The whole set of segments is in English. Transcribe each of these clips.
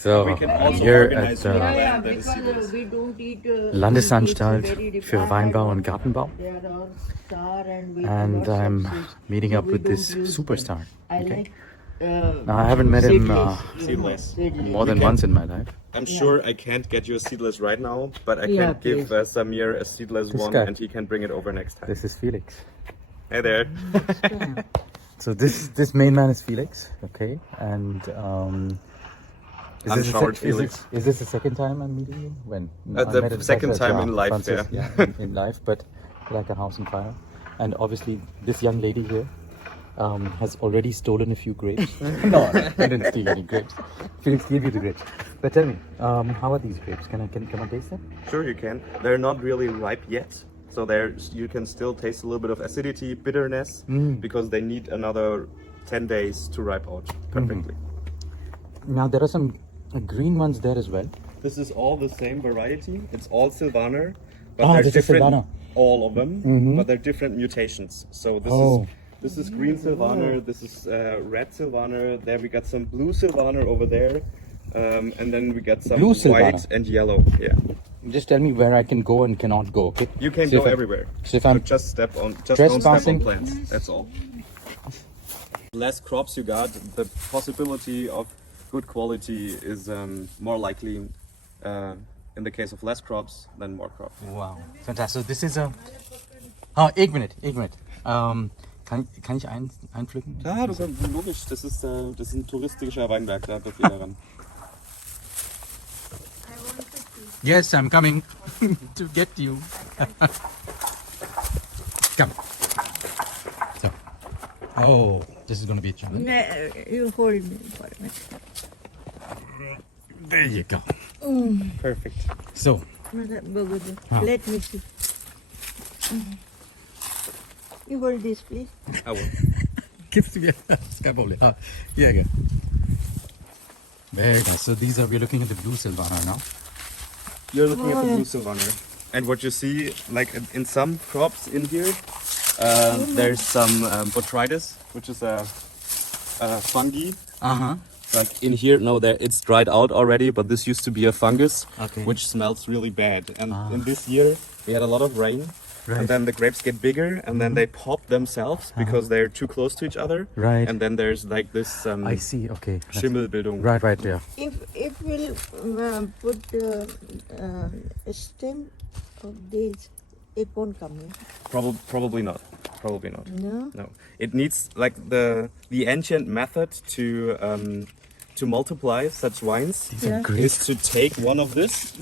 So, We can also here organize at your the land that is seedless. we don't eat Landesanstalt very für Weinbau und Gartenbau. There are star and we And lots of I'm seeds. meeting up We with don't this use superstar. them. I Okay. like Now, I haven't met him Seedless. more than You can- once in my life. I'm sure I can't get you a seedless right now, but I Yeah, can give please. Samir a seedless This one guy. and he can bring it over next time. This is Felix. Hey there. So this main man is Felix, okay? And is this, Unshowered is Felix. this the second time I'm meeting you? When? I The met him second first at time in life, Francis, yeah. in life, but like a house on fire. And obviously, this young lady here has already stolen a few grapes. No, I didn't steal any grapes. Felix gave you the grapes. But tell me, how are these grapes? Can I taste them? Sure you can. They're not really ripe yet. So you can still taste a little bit of acidity, bitterness, because they need another 10 days to ripe out perfectly. Now there are some green ones there as well. This is all the same variety. It's all Silvaner, but Ah, they're this is different. Silvaner. All of them, but they're different mutations. So this is green Silvaner. This is red Silvaner. There we got some blue Silvaner over there, and then we got some Blue white Silvaner. and yellow. Yeah, Just tell me where I can go and cannot go, okay? you can So go if I- everywhere. So if I'm Just don't step on trespassing? plants. That's all. Less crops you got, the possibility of good quality is more likely in the case of less crops than more crops. Wow, fantastic. So this is a... Ah, एक Minute. Kann ich einpflücken? Ja, das ist logisch. Das ist ein touristischer Weinberg, da wird jeder ran. Yes, I'm coming to get you. Come. So. Oh, this is going to be a challenge. You hold me for a minute. There you go. Perfect. So, Let me see. You hold this, please. I will. gib's mir. That's kein Problem. Ah, here you go. Very nice. So these are, we're looking at the blue Silvaner now. You're looking at the blue Silvaner. And what you see, like in some crops in here, there's some botrytis, which is a fungi. Uh-huh. Like in here, no, it's dried out already, but this used to be a fungus, Okay. which smells really bad. And in this year, we had a lot of rain. And then the grapes get bigger, and then they pop themselves because they're too close to each other. Right. And then there's like this I see, okay. That's- Schimmelbildung. Right, yeah. If we'll put a stem of this, it won't come here. Probably not. Probably not. No? No. It needs like the ancient method to multiply such wines These are Yeah. great. is to take one of this,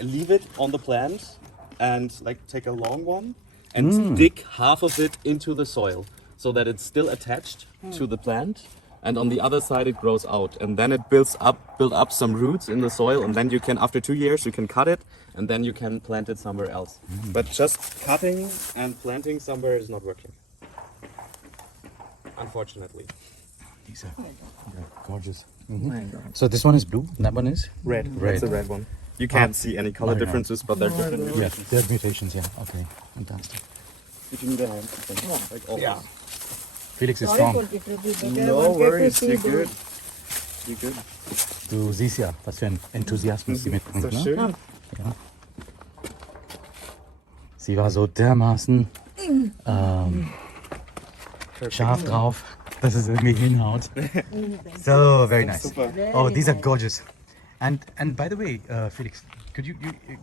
leave it on the plant, and like take a long one and dig half of it into the soil so that it's still attached to the plant, and on the other side it grows out, and then it build up some roots in the soil, and then you can, after 2 years, you can cut it and then you can plant it somewhere else. But just cutting and planting somewhere is not working, unfortunately. These are gorgeous. So this one is blue, that one is? Red. That's the red one. You can't see any color no, no. differences, but they're different. Yeah, there's mutations, yeah. Okay, fantastic. If you need a hand, like always. Felix is Sorry strong. for interrupting, but I No wanted to worries, see you're the- good. You're good. Du siehst ja, was für ein Enthusiasmus sie mitbringt, Ist das ne? schön? Ja. Sie war so dermaßen scharf drauf, dass es irgendwie hinhaut. So, very nice. Super. Oh, these are gorgeous. And by the way, Felix, could you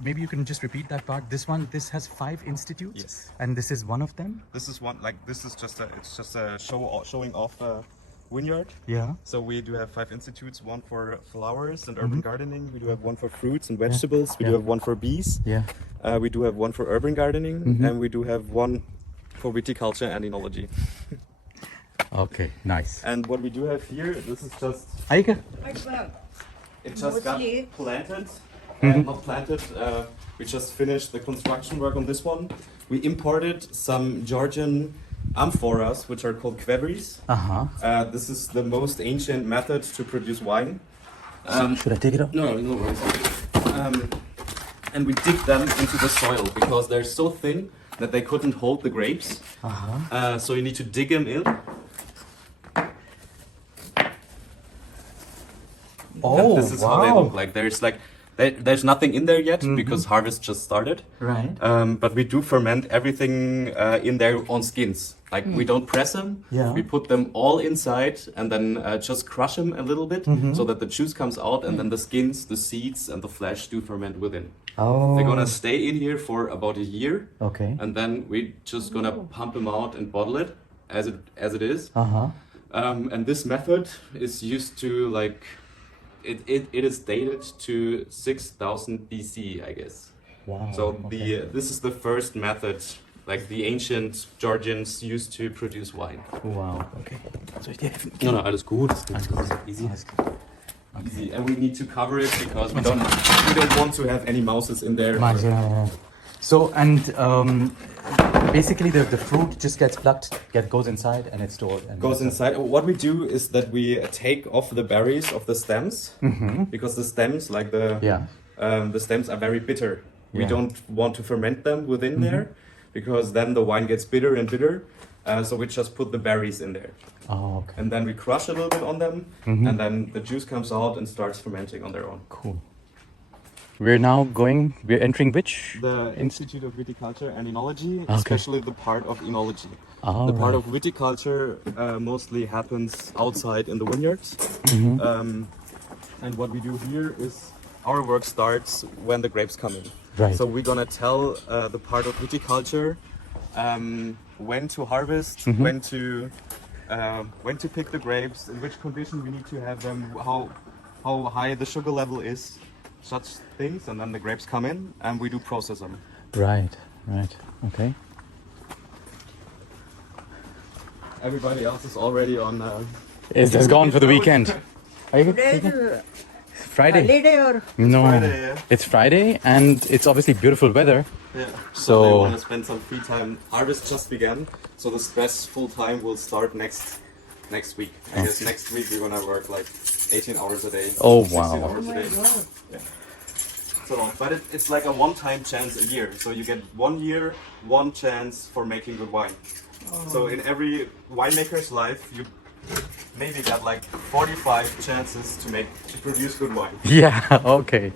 maybe you can just repeat that part? This has 5 institutes, Yes. and this is one of them. This is one, like this is just a showing off vineyard. Yeah. So we do have 5 institutes, one for flowers and urban gardening. We do have one for fruits and vegetables. We do have one for bees. Yeah. We do have one for urban gardening, and we do have one for viticulture and enology. Okay, nice. And what we do have here, this is just Eike? it just got Mostly- planted. Not planted. We just finished the construction work on this one. We imported some Georgian amphoras, which are called quevries. Uh-huh. This is the most ancient method to produce wine. Should I take it up? No worries. And we dig them into the soil because they're so thin that they couldn't hold the grapes. So you need to dig them in. Oh, and this is how they look like. There's nothing in there yet because harvest just started. Right. But we do ferment everything in there on skins. Like we don't press them. Yeah. We put them all inside and then just crush them a little bit so that the juice comes out, and then the skins, the seeds, and the flesh do ferment within. Oh. They're gonna stay in here for about a year. Okay. And then we're just gonna pump them out and bottle it as it is. Uh-huh. And this method is used to like, it is dated to 6000 BC, I guess. Wow. So this is the first method, like the ancient Georgians used to produce wine. Wow. Okay. Soll ich dir helfen? No, alles gut. Alles gut. Easy. Alles gut. Easy. And we need to cover it because we don't want to have any mouses in there. Nice, yeah. So, and basically the fruit just gets plucked, goes inside and it's stored. And Goes inside. What we do is that we take off the berries of the stems because the stems, like the stems are very bitter. We Yeah. don't want to ferment them within there because then the wine gets bitter and bitter. So we just put the berries in there. Oh, okay. And then we crush a little bit on them, and then the juice comes out and starts fermenting on their own. Cool. We're entering which? The Institute of Viticulture and Enology, especially the part of enology. Oh, The part of viticulture mostly happens outside in the vineyards. And what we do here is our work starts when the grapes come in. Right. So we're gonna tell the part of viticulture when to harvest, when to pick the grapes, in which condition we need to have them, how high the sugar level is, such things, and then the grapes come in and we do process them. Right. Okay. Everybody else is already on. It's gone for the weekend. Are you Today good? is Friday? holiday or No. Friday, yeah. It's Friday and it's obviously beautiful weather. Yeah. So- they want to spend some free time. Harvest just began, so the stressful time will start next week. I guess next week we're gonna work like 18 hours a day. Oh, 16 wow. hours a day. Yeah. So, but it's like a one-time chance a year. So you get 1 year, one chance for making good wine. So in every winemaker's life, you maybe got like 45 chances to produce good wine. Yeah, okay.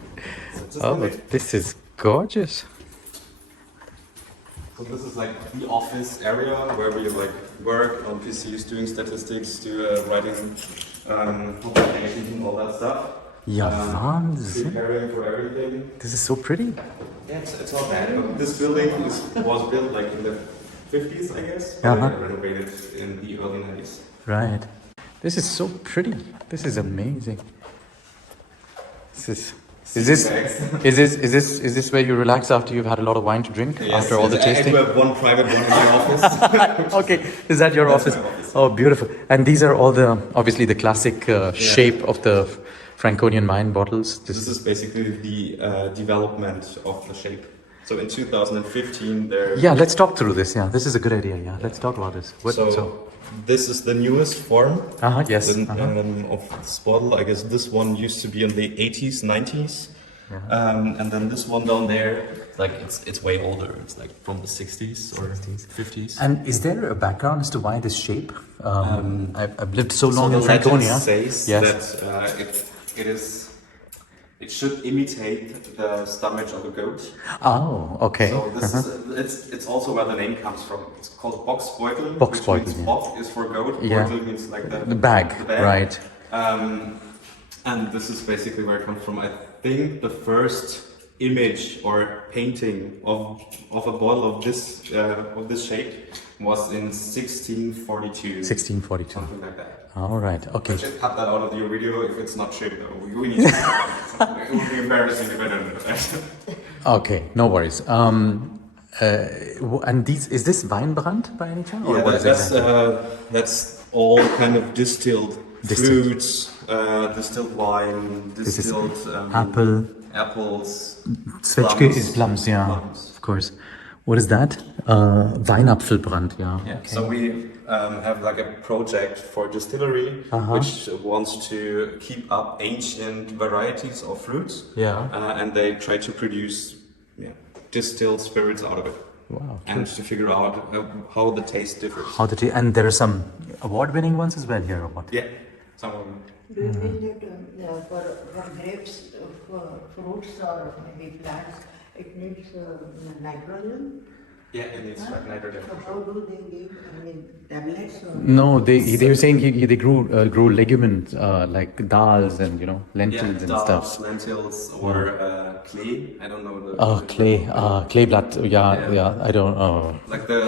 So just Oh, like- this is gorgeous. So this is like the office area where we like work on PCs, doing statistics, writing publications, all that stuff. Ja, Wahnsinn. Preparing for everything. This is so pretty. Yeah, it's not bad. But this building was built like in the 50s, I guess. But Uh-huh. then renovated in the early 90s. Right. This is so pretty. This is amazing. Is this where you relax after you've had a lot of wine to drink after all the tasting? I do have one private one in my office. Okay, is that your That's office? my office. Oh, beautiful. And these are all obviously the classic shape of the Franconian wine bottles. This is basically the development of the shape. So in 2015, there. Yeah, let's talk through this. Yeah, this is a good idea. Yeah, let's talk about this. This is the newest form. Yes. Of this bottle. I guess this one used to be in the 80s, 90s. And then this one down there, like it's way older. It's like from the 60s or 50s. And is there a background as to why this shape? I've lived so long So in the legend Franconia. says Yes. that it should imitate the stomach of a goat. Oh, okay. So this it's also where the name comes from. It's called Boxbeutel. Boxbeutel, Which means yeah. Box is for goat. Yeah. Beutel means like The bag, right. And this is basically where it comes from. I think the first image or painting of a bottle of this shape was in 1642. 1642. Something like that. All right. Okay. Just cut that out of your video if it's not true though. We need to. It would be embarrassing if I don't know that. Okay. No worries. And is this Weinbrand by any chance? Or Yeah, what is exactly? that's all kind of distilled fruits, distilled wine, This is distilled apple. apples. Zwetschge plums. is plums, yeah. Plums. Of course. What is that? Weinapfelbrand, yeah. Yeah. Okay. So we have like a project for distillery which wants to keep up ancient varieties of fruits. Yeah. And they try to produce distilled spirits out of it. Wow. And to figure out how the taste differs. And there are some award-winning ones as well here, or what? Yeah. Some of them. Do you mean that for grapes, for fruits or maybe plants, it needs nitrogen? Yeah, it needs nitrogen. So how do they give? I mean, tablets or? No, they were saying they grew legumes like dals and lentils and dals, stuff. lentils, or clay. I don't know the. Clay blood. Yeah. I don't. Like the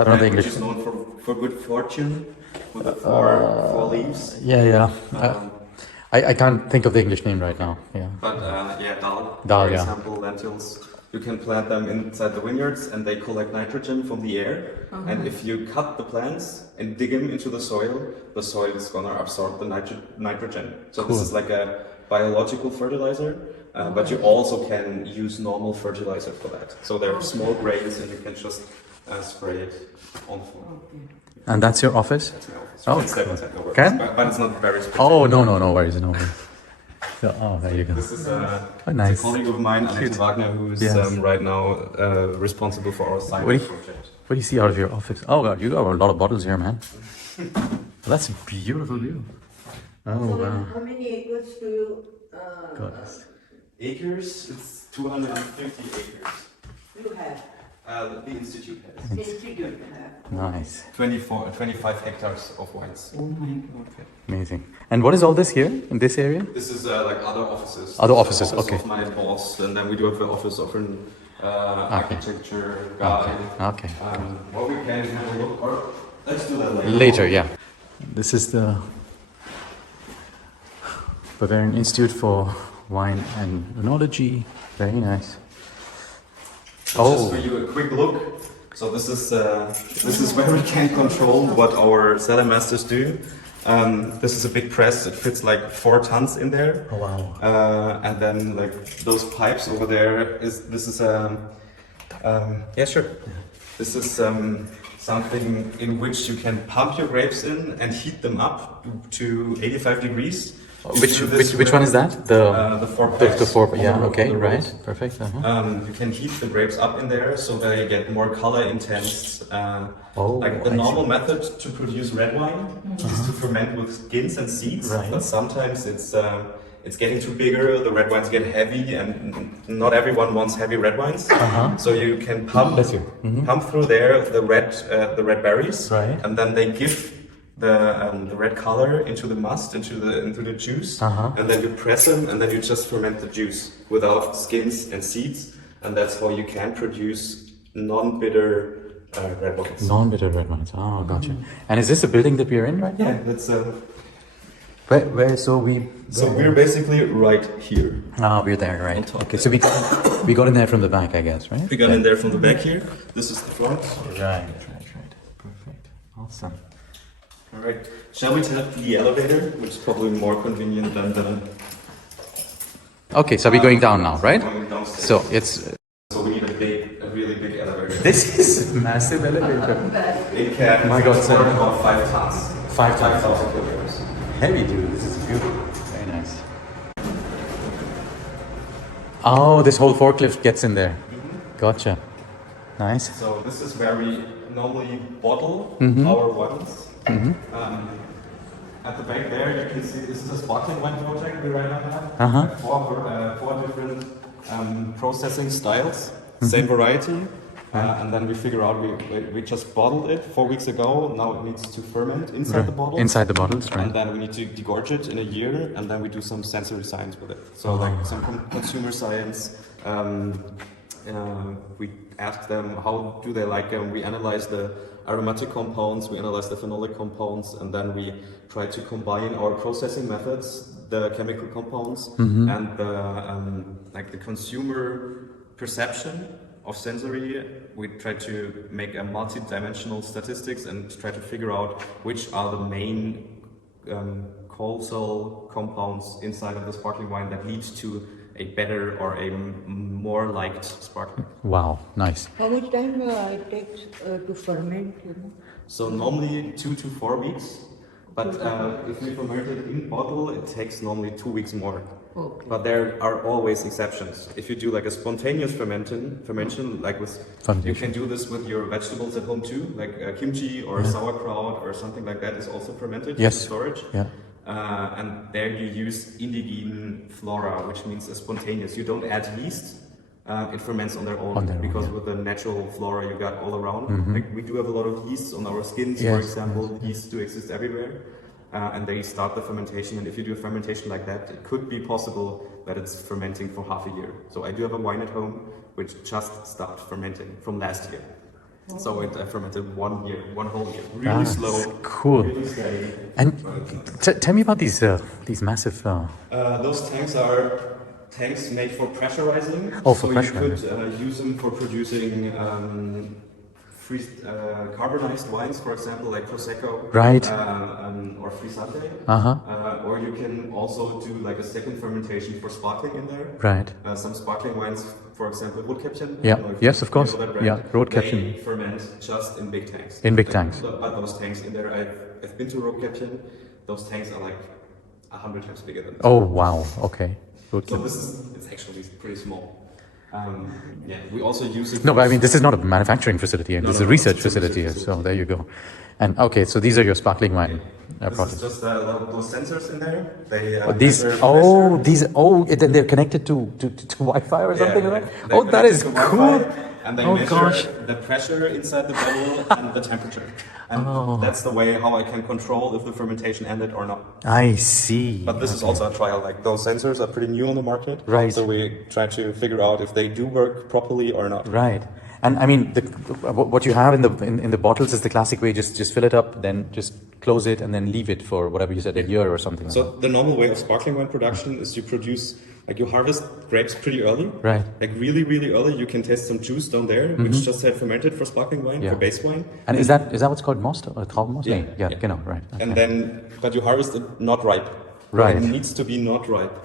I don't know the plant which English. is known for good fortune, with the four leaves. Yeah. I can't think of the English name right now. Yeah. But dal. Dal, For yeah. example, lentils. You can plant them inside the vineyards, and they collect nitrogen from the air. And if you cut the plants and dig them into the soil is gonna absorb the nitrogen. So this is like a biological fertilizer, but you also can use normal fertilizer for that. So there are small grains, and you can just spray it on the floor. And that's your office? That's my office. Oh, It's 7 workers, Can? but it's not very specific. Oh no worries. So, there you go. This is nice. it's a colleague of mine, Alex Wagner, who is Yes. right now responsible for our science What do you- project. What do you see out of your office? Oh god, you got a lot of bottles here, man. That's a beautiful view. Oh wow. How many acres do you Goodness. Acres, it's 250 acres. you have? The institute has Institute have? Nice. 25 hectares of wines. Oh my God. Amazing. And what is all this here in this area? This is like other offices. Other This is offices, the office okay. of my boss, and then we do have the office of an architecture guy. Okay. What we can have a look, or let's do that later. Later, yeah. This is the Bavarian Institute for Wine and Enology. Very nice. Just for you a quick look. So this is where we can control what our cellar masters do. This is a big press. It fits like 4 tons in there. Oh wow. And then like those pipes over there this is yeah, sure. This is something in which you can pump your grapes in and heat them up to 85 degrees. Which one is that? The 4 pipes. The 4. Yeah. on the Okay. road. Right. Perfect. You can heat the grapes up in there so they get more color intense. Like the I normal method to produce red wine is to ferment with skins and seeds, Right. but sometimes it's getting too bigger. The red wines get heavy, and not everyone wants heavy red wines. So you can pump pump through there the red berries, Right. and then they give the red color into the must, into the juice, and then you press them, and then you just ferment the juice without skins and seeds, and that's how you can produce non-bitter red wines. Non-bitter red wines. Oh, gotcha. And is this the building that we're in right now? Yeah, that's Where? So we're basically right here. We're there, right? On top Okay. So we got in there from the back, I guess, right? We got in there from the back here. This is the front. Right. Perfect. Awesome. All right. Shall we take the elevator, which is probably more convenient than the. Okay, so we're going down now, right? Going downstairs. So it's So we need a really big elevator. this is a massive elevator. It can My God, transport sir. about 5 tons. 5,000 kilograms. Heavy, dude. This is beautiful. Very nice. Oh, this whole forklift gets in there. Gotcha. Nice. So this is where we normally bottle our wines. At the back there, you can see this is a sparkling wine project we right now have. Four different processing styles, same variety. And then we figure out we just bottled it 4 weeks ago. Now it needs to ferment inside the bottle. Inside the bottles, right? And then we need to degorge it in a year, and then we do some sensory science with it. So like some consumer science. We ask them how do they like them. We analyze the aromatic compounds, we analyze the phenolic compounds, and then we try to combine our processing methods, the chemical compounds, and the consumer perception of sensory. We try to make a multi-dimensional statistics and try to figure out which are the main causal compounds inside of the sparkling wine that leads to a better or a more liked sparkling. Wow, nice. How much time it takes to ferment? So normally 2 to 4 weeks, but if we ferment it in bottle, it takes normally 2 weeks more. Okay. But there are always exceptions. If you do like a spontaneous fermentation, like with, you can do this with your vegetables at home too, like kimchi or sauerkraut or something like that is also fermented in Yes. storage. Yeah. and there you use indigenous flora, which means a spontaneous. You don't add yeast. It ferments on their own because with the natural flora you got all around. Like we do have a lot of yeasts on our skins, for example. Yeasts do exist everywhere, and they start the fermentation. And if you do a fermentation like that, it could be possible that it's fermenting for half a year. So I do have a wine at home which just stopped fermenting from last year. So it fermented 1 year, one whole year, really slow, cool. really steady. And tell me about these massive. Those tanks are tanks made for pressurizing. Oh, for so pressurizing. you could use them for producing carbonized wines, for example, like Prosecco, Right. or Frisante. Uh-huh. Or you can also do like a second fermentation for sparkling in there. Right. Some sparkling wines, for example, Rotkäppchen. Yeah. I don't know if Yes, you of course. know that brand. Yeah, Rotkäppchen. They ferment just in big tanks. In big tanks. But those tanks in there, I've been to Rotkäppchen. Those tanks are like 100 times bigger than this. Oh wow. Okay. So Good. it's actually pretty small. Yeah, we also use it. No, but I mean, this is not a manufacturing facility, and this is a research it's a facility. research So there you go. And okay, so these are your sparkling wine This products. is just a lot of those sensors in there. They These they're connected to Wi-Fi or something like that. Oh, that is cool. And they Oh, measure gosh. the pressure inside the bottle and the temperature. And that's the way how I can control if the fermentation ended or not. I see. But this is also a trial. Like those sensors are pretty new on the market. Right. So we try to figure out if they do work properly or not. Right. And I mean, what you have in the bottles is the classic way. Just fill it up, then just close it, and then leave it for whatever you said, a year or something. So the normal way of sparkling wine production is you produce, like you harvest grapes pretty early. Right. Like really, really early. You can taste some juice down there, which just had fermented for sparkling wine, for base wine. And is that what's called most or Traubenmost? Yeah. Genau. Right. Okay. And then, but you harvest it not ripe. Right. It needs to be not ripe.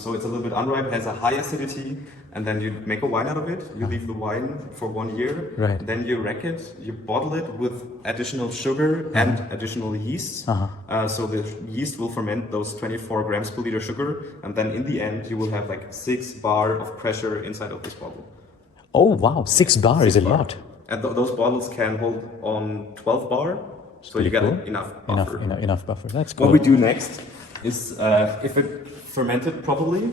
So it's a little bit unripe, has a high acidity, and then you make a wine out of it. You leave the wine for 1 year. Right. Then you rack it, you bottle it with additional sugar and additional yeast. So the yeast will ferment those 24 grams per liter sugar, and then in the end you will have like 6 bar of pressure inside of this bottle. Oh wow, 6 bar is a lot. And those bottles can hold on 12 bar, so you get enough buffer. Enough buffer. That's cool. What we do next is if it fermented properly,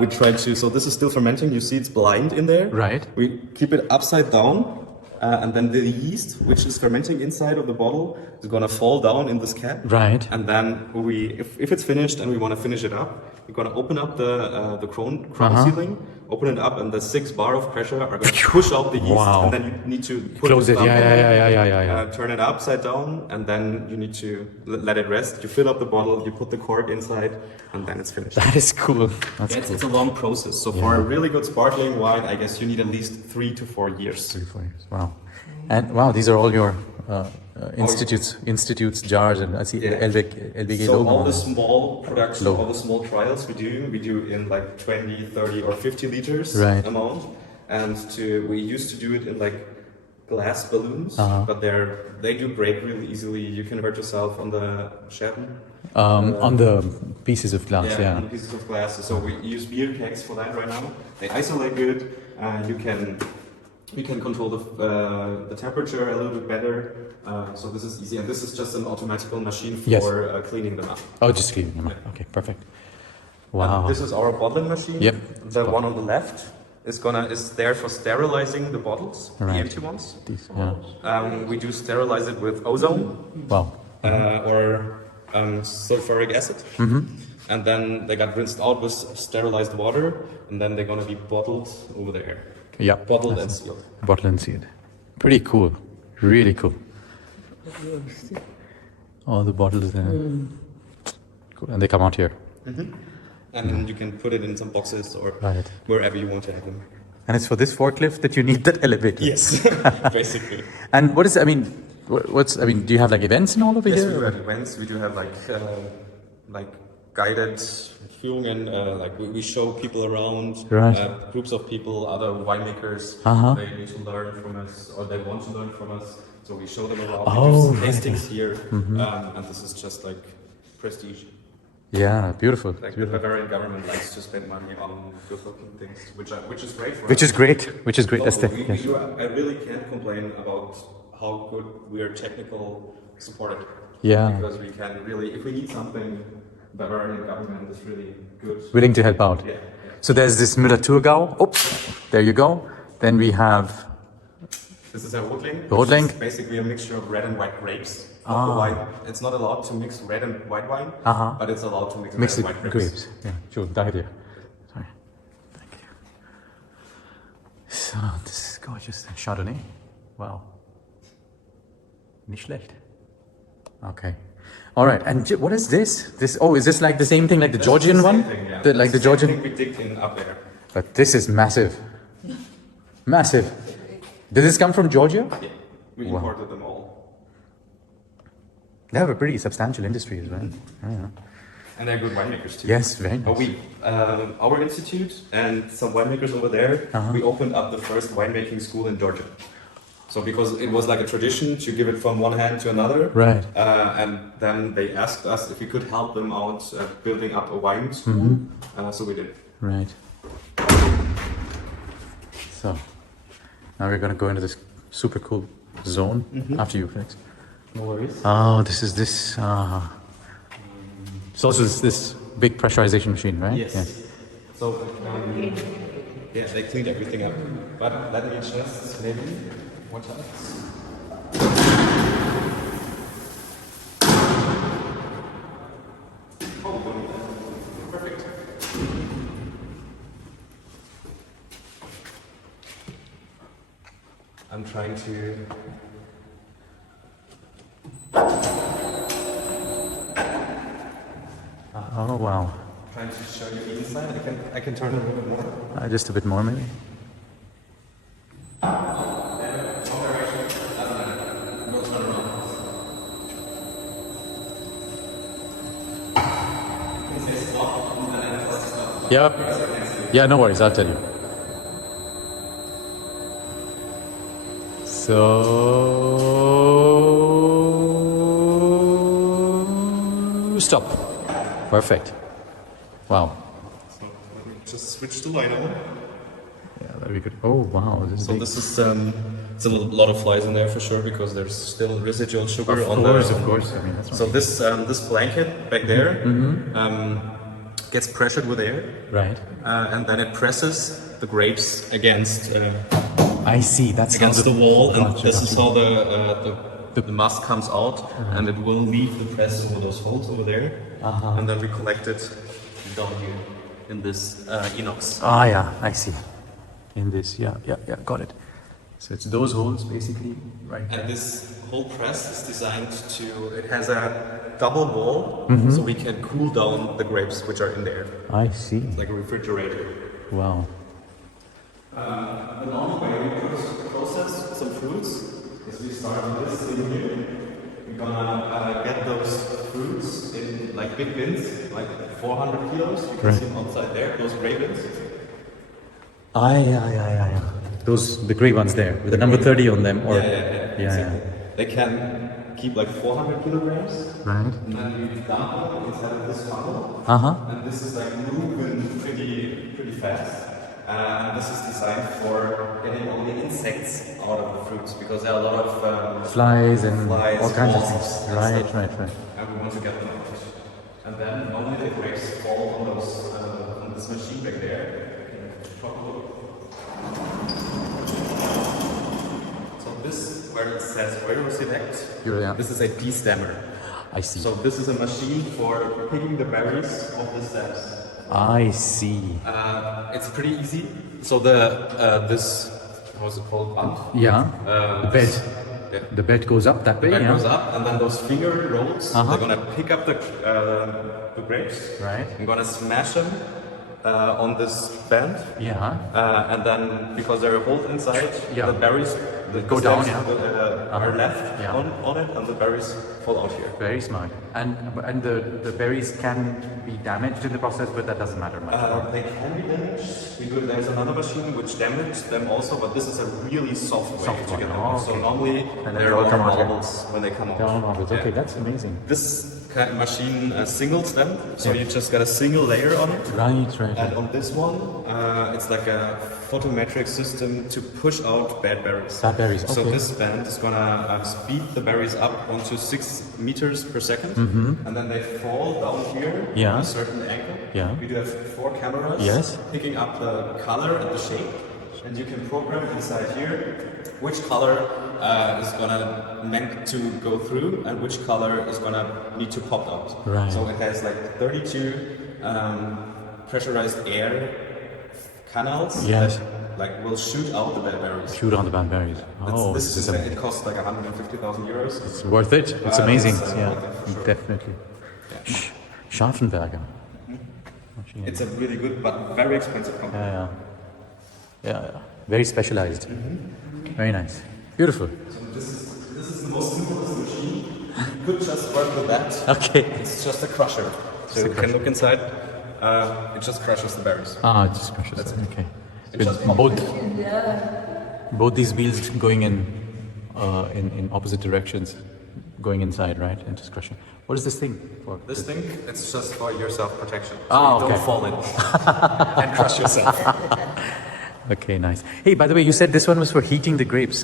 we try to, so this is still fermenting, you see it's blind in there. Right. We keep it upside down, and then the yeast, which is fermenting inside of the bottle, is gonna fall down in this cap. Right. And then if it's finished and we wanna finish it up, we're gonna open up the crown sealing, open it up, and the 6 bar of pressure are gonna push out the yeast, Wow. and then you need to put Close the it. thumb on Yeah. turn it upside down, and then you need to let it rest. You fill up the bottle, you put the cork inside, and then it's finished. That is cool. That's cool. It's a long process. So for a really good sparkling wine, I guess you need at least 3 to 4 years. 3, 4 years. Wow. And wow, these are all your institutes jars, and I see LWG So logo. all the small production, Logo. all the small trials we do in like 20, 30 or 50 liters Right. amount. And we used to do it in like glass balloons, but they do break really easily. You can hurt yourself on the sherpen. On the pieces of glass. Yeah. On pieces of glass. So we use beer kegs for that right now. They isolate good. You can control the temperature a little bit better. So this is easy, and this is just an automatical machine for Yes. cleaning them up. Oh, just cleaning them up. Okay, perfect. Wow. This is our bottling machine. Yep. The one on the left is there for sterilizing the bottles, the Right. empty ones. These, yeah. We do sterilize it with ozone Wow. or sulfuric acid. And then they got rinsed out with sterilized water, and then they're gonna be bottled over there. Yeah. Bottled and sealed. Bottle and sealed. Pretty cool. Really cool. All the bottles there. Cool. And they come out here. And then you can put it in some boxes or Right. wherever you want to have them. And it's for this forklift that you need that elevator. Yes, basically. And what is? I mean, do you have like events and all over Yes, here? we do have events. We do have like guided Führungen. Like we show people around, Right. groups of people, other winemakers. They need to learn from us, or they want to learn from us. So we show them around. We do some tastings here, and this is just like prestige. Yeah, beautiful. Like the Bavarian government likes to spend money on good-looking things, which is great for us. Which is great. Which is great. So Aesthetic. Yes. I really can't complain about how good we are technical supported. Yeah. Because we can really, if we need something, Bavarian government is really good. Willing to help out. Yeah. So there's this Müller-Thurgau. Oops, there you go. Then we have This is a Rotling. Rotling. Which is basically a mixture of red and white grapes. Not the wine. It's not allowed to mix red and white wine, but it's allowed to mix red mixed and white grapes. grapes. Yeah, sure. Danke dir. Sorry. Thank you. So, this is gorgeous. Chardonnay. Wow. Nicht schlecht. Okay. All right. And what is this? Is this like the same thing like the Georgian one? Thing, yeah. Like the Georgian. Thing we digged in up there. But this is massive. Massive. Did this come from Georgia? Yeah. We imported them all. They have a pretty substantial industry as well. Yeah. And they're good winemakers too. Yes, very nice. Our institute and some winemakers over there, we opened up the first winemaking school in Georgia. So because it was like a tradition to give it from one hand to another. Right. And then they asked us if we could help them out building up a wine school. So we did. Right. So now we're going to go into this super cool zone after you, Felix. No worries. Oh, this is this. So also this big pressurization machine, right? Yes. Yeah. So yeah, they cleaned everything up. But let me just maybe watch out. Perfect. I'm trying to. Oh wow. Trying to show you the inside. I can turn it a little bit more. Just a bit more, maybe. Yeah. Yeah, no worries. I'll tell you. So stop. Perfect. Wow. So let me just switch to lino. Yeah, very good. Oh wow, this is So big. this is it's a lot of flies in there for sure because there's still residual sugar Of on course, the. of course. I mean, that's So this blanket back there gets pressured with air, right. and then it presses the grapes against I see. That's how against the wall, and Gotcha, this is gotcha. how the must comes out, and it will leave the press over those holes over there, and then we collect it down here in this inox. Ah, yeah, I see. In this, yeah, got it. So it's those holes basically, right? And this whole press is designed to, it has a double wall, so we can cool down the grapes which are in there. I see. Like a refrigerator. Wow. The normal way we process some fruits is we start with this in here. We're gonna get those fruits in like big bins, like 400 kilos. You can see them outside there, those gray bins. Yeah. Those, the grey ones there, with the number 30 on them, or... Exactly. They can keep like 400 kilograms. Right. And then you dump them inside of this funnel. And this is like moving pretty fast. And this is designed for getting all the insects out of the fruits because there are a lot of Flies and flies, all kinds of wasps things. and Right. stuff. And we want to get them out. And then only the grapes fall on those on this machine back there. So this where it says where to select. Yeah. This is a destemmer. I see. So this is a machine for picking the berries off the stems. I see. It's pretty easy. So the this how's it called? Band? Yeah. The bed. Yeah. The bed goes up that way, That yeah? goes up, and then those finger rolls. They're gonna pick up the grapes. Right. I'm gonna smash them on this band. Yeah. And then because there are holes inside, Yeah. the berries go down, stems, yeah. are left Yeah. on it, and the berries fall out here. Very smart. And the berries can be damaged in the process, but that doesn't matter much. They can be damaged. There's another machine which damaged them also, but this is a really soft way Soft to one. get them Oh, out. So okay. normally And then they're they'll all come out here. marbles when they come out. Down on it. Okay, Yeah. that's amazing. This kind of machine singles them, so you just got a single layer on it. Right, right. And on this one, it's like a photometric system to push out bad berries. Bad berries, So okay. this band is gonna speed the berries up onto 6 meters per second, and then they fall down here Yeah. at a certain angle. Yeah. We do have 4 cameras Yes. picking up the color and the shape, and you can program inside here which color is gonna meant to go through and which color is gonna need to pop out. Right. So it has like 32 pressurized air canals Yes. that like will shoot out the bad berries. Shoot on the bad berries. Oh, This this is is it costs like 150,000 euros. it's worth it. It's amazing. It's, Yeah, worth it for sure. definitely. Scharfenberger. It's a really good but very expensive company. Yeah, yeah. Very specialized. Very nice. Beautiful. This is the most simplest machine. You could just work with that. Okay. It's just a crusher. So you can look inside. It just crushes the berries. Ah, it's just precious. Okay. It's just Both these wheels going in opposite directions, going inside, right? And just crushing. What is this thing for? This thing, it's just for your self-protection. So Ah, you okay. don't fall in and crush yourself. Okay, nice. Hey, by the way, you said this one was for heating the grapes.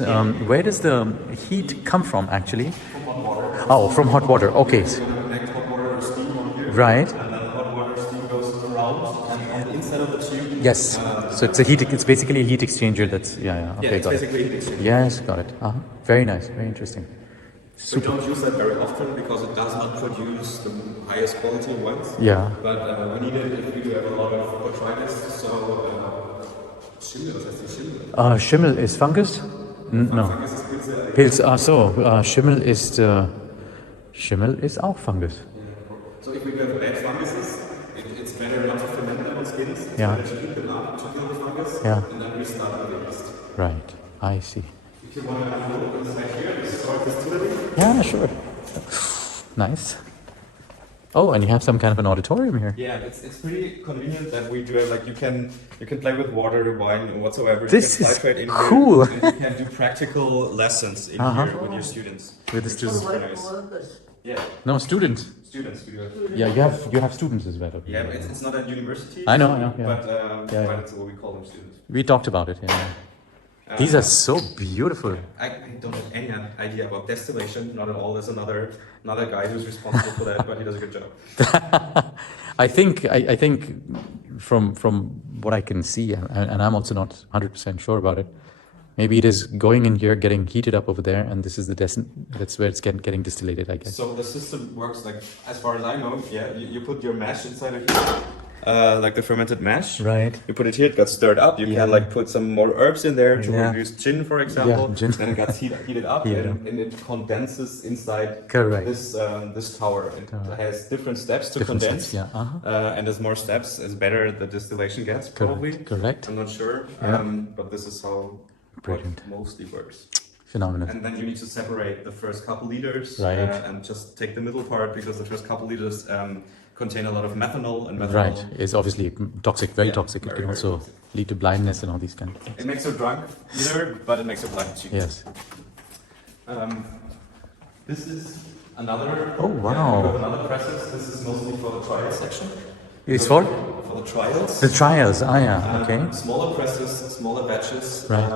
Where does the heat come from, actually? From hot water. Oh, from hot water. Okay. You're going to connect hot water or steam on here. Right. And then hot water steam goes around and on the inside of the tube. Yes. So it's a heat. It's basically a heat exchanger. That's yeah. Okay, Yeah, it's got it. basically heat exchange. Yes, got it. Very nice. Very interesting. We don't use that very often because it does not produce the highest quality wines. Yeah. But we need it if we do have a lot of botrytis. So, Schimmel, was heißt die Schimmel? Schimmel is fungus? No. Fungus ist Pilze. Pilz. Schimmel is auch fungus. So if we do have bad funguses, it's better not to ferment them on skins. It's Yeah. better to heat them up to kill the fungus Yeah. and then restart with the yeast. Right. I see. If you want to have a look inside here, this is our distillery. Yeah, sure. Nice. Oh, and you have some kind of an auditorium here. Yeah, it's pretty convenient that we do have like you can play with water, wine, or whatsoever. This you can is fly trade in cool. Here, and you can do practical lessons in here with your students. With the students. Workers. Yeah, No, students. students. We do have. Yeah, you have students as well. Yeah, but it's not a university. I know, yeah. But Yeah. but it's what we call them students. We talked about it. Yeah. These are so beautiful. I don't have any idea about distillation. Not at all. There's another guy who's responsible for that, but he does a good job. I think from what I can see, and I'm also not 100% sure about it. Maybe it is going in here, getting heated up over there, and this is that's where it's getting distillated, I guess. So the system works like, as far as I know, yeah, you put your mash inside of here, like the fermented mash. Right. You put it here, it got stirred up. You can like put some more herbs in there to Yeah. produce gin, for example. Yeah, gin. Then it got heated up, Heated and it condenses inside Correct. this tower. It has different steps to Different condense. steps, yeah, And as more steps, as better the distillation gets, probably. Correct. I'm not sure, Yeah. but this is how Brilliant. what mostly works. Phenomenal. And then you need to separate the first couple liters Right. and just take the middle part because the first couple liters contain a lot of methanol, and methanol Right. It's obviously toxic, very Yeah, toxic. It very, can very also toxic. lead to blindness and all these kind of things. it makes you drunk either, but it makes you blind too. Yes. This is another. Oh, wow. we have another presses. This is mostly for the trial section. It's for For the trials. the trials. Yeah. Okay. Smaller presses, smaller batches. Right.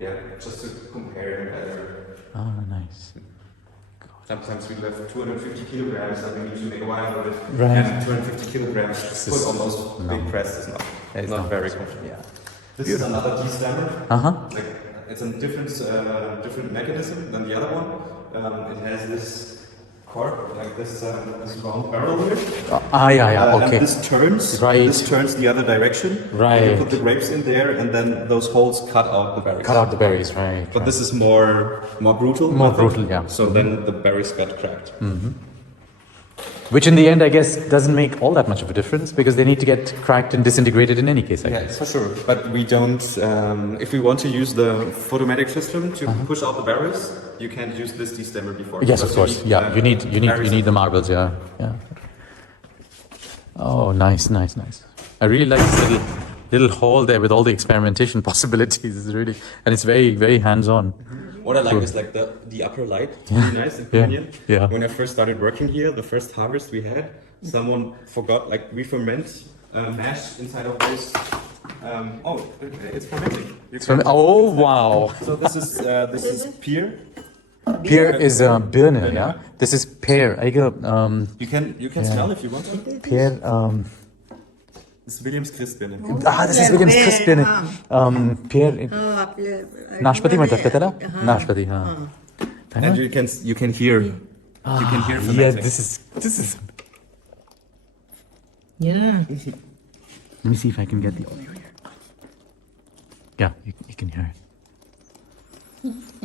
Yeah, just to compare better. Ah, nice. Sometimes we have 250 kilograms and we need to make a wine with it. Right. And 250 kilograms put on those big presses is It's not not very possible. comfortable. Yeah. This is another destammer. Uh-huh. Like, it's a different mechanism than the other one. It has this cork, like this round barrel here. Yeah. Okay. And this turns. Right. This turns the other direction. Right. You put the grapes in there, and then those holes cut out the berries. Cut out the berries, right. But this is more brutal. More I think. brutal, yeah. So then the berries get cracked. Which in the end, I guess, doesn't make all that much of a difference because they need to get cracked and disintegrated in any case, I Yeah, guess. for sure. But we don't. If we want to use the photometric system to push out the berries, you can't use this destemmer before. Yes, of Because course. Yeah, you need the marbles. Yeah. Oh, nice. I really like this little little hall there with all the experimentation possibilities. It's really, and it's very, very hands-on. What I like is like the upper light. It's really nice and convenient. Yeah. When I first started working here, the first harvest we had, someone forgot, like we ferment mash inside of this. It's fermenting. Oh wow! So this is pear. Pear is Birne, yeah. This is pear. You can smell if you want to. Pear. This is Williams Christbirne. This is Williams Christbirne. Pear. Nashpati मतलब कहते हैं ना? Nashpati, हाँ. And you can hear. You can hear fermenting. Yeah, this is. Yeah. Let me see if I can get the audio here. Yeah, you can hear it.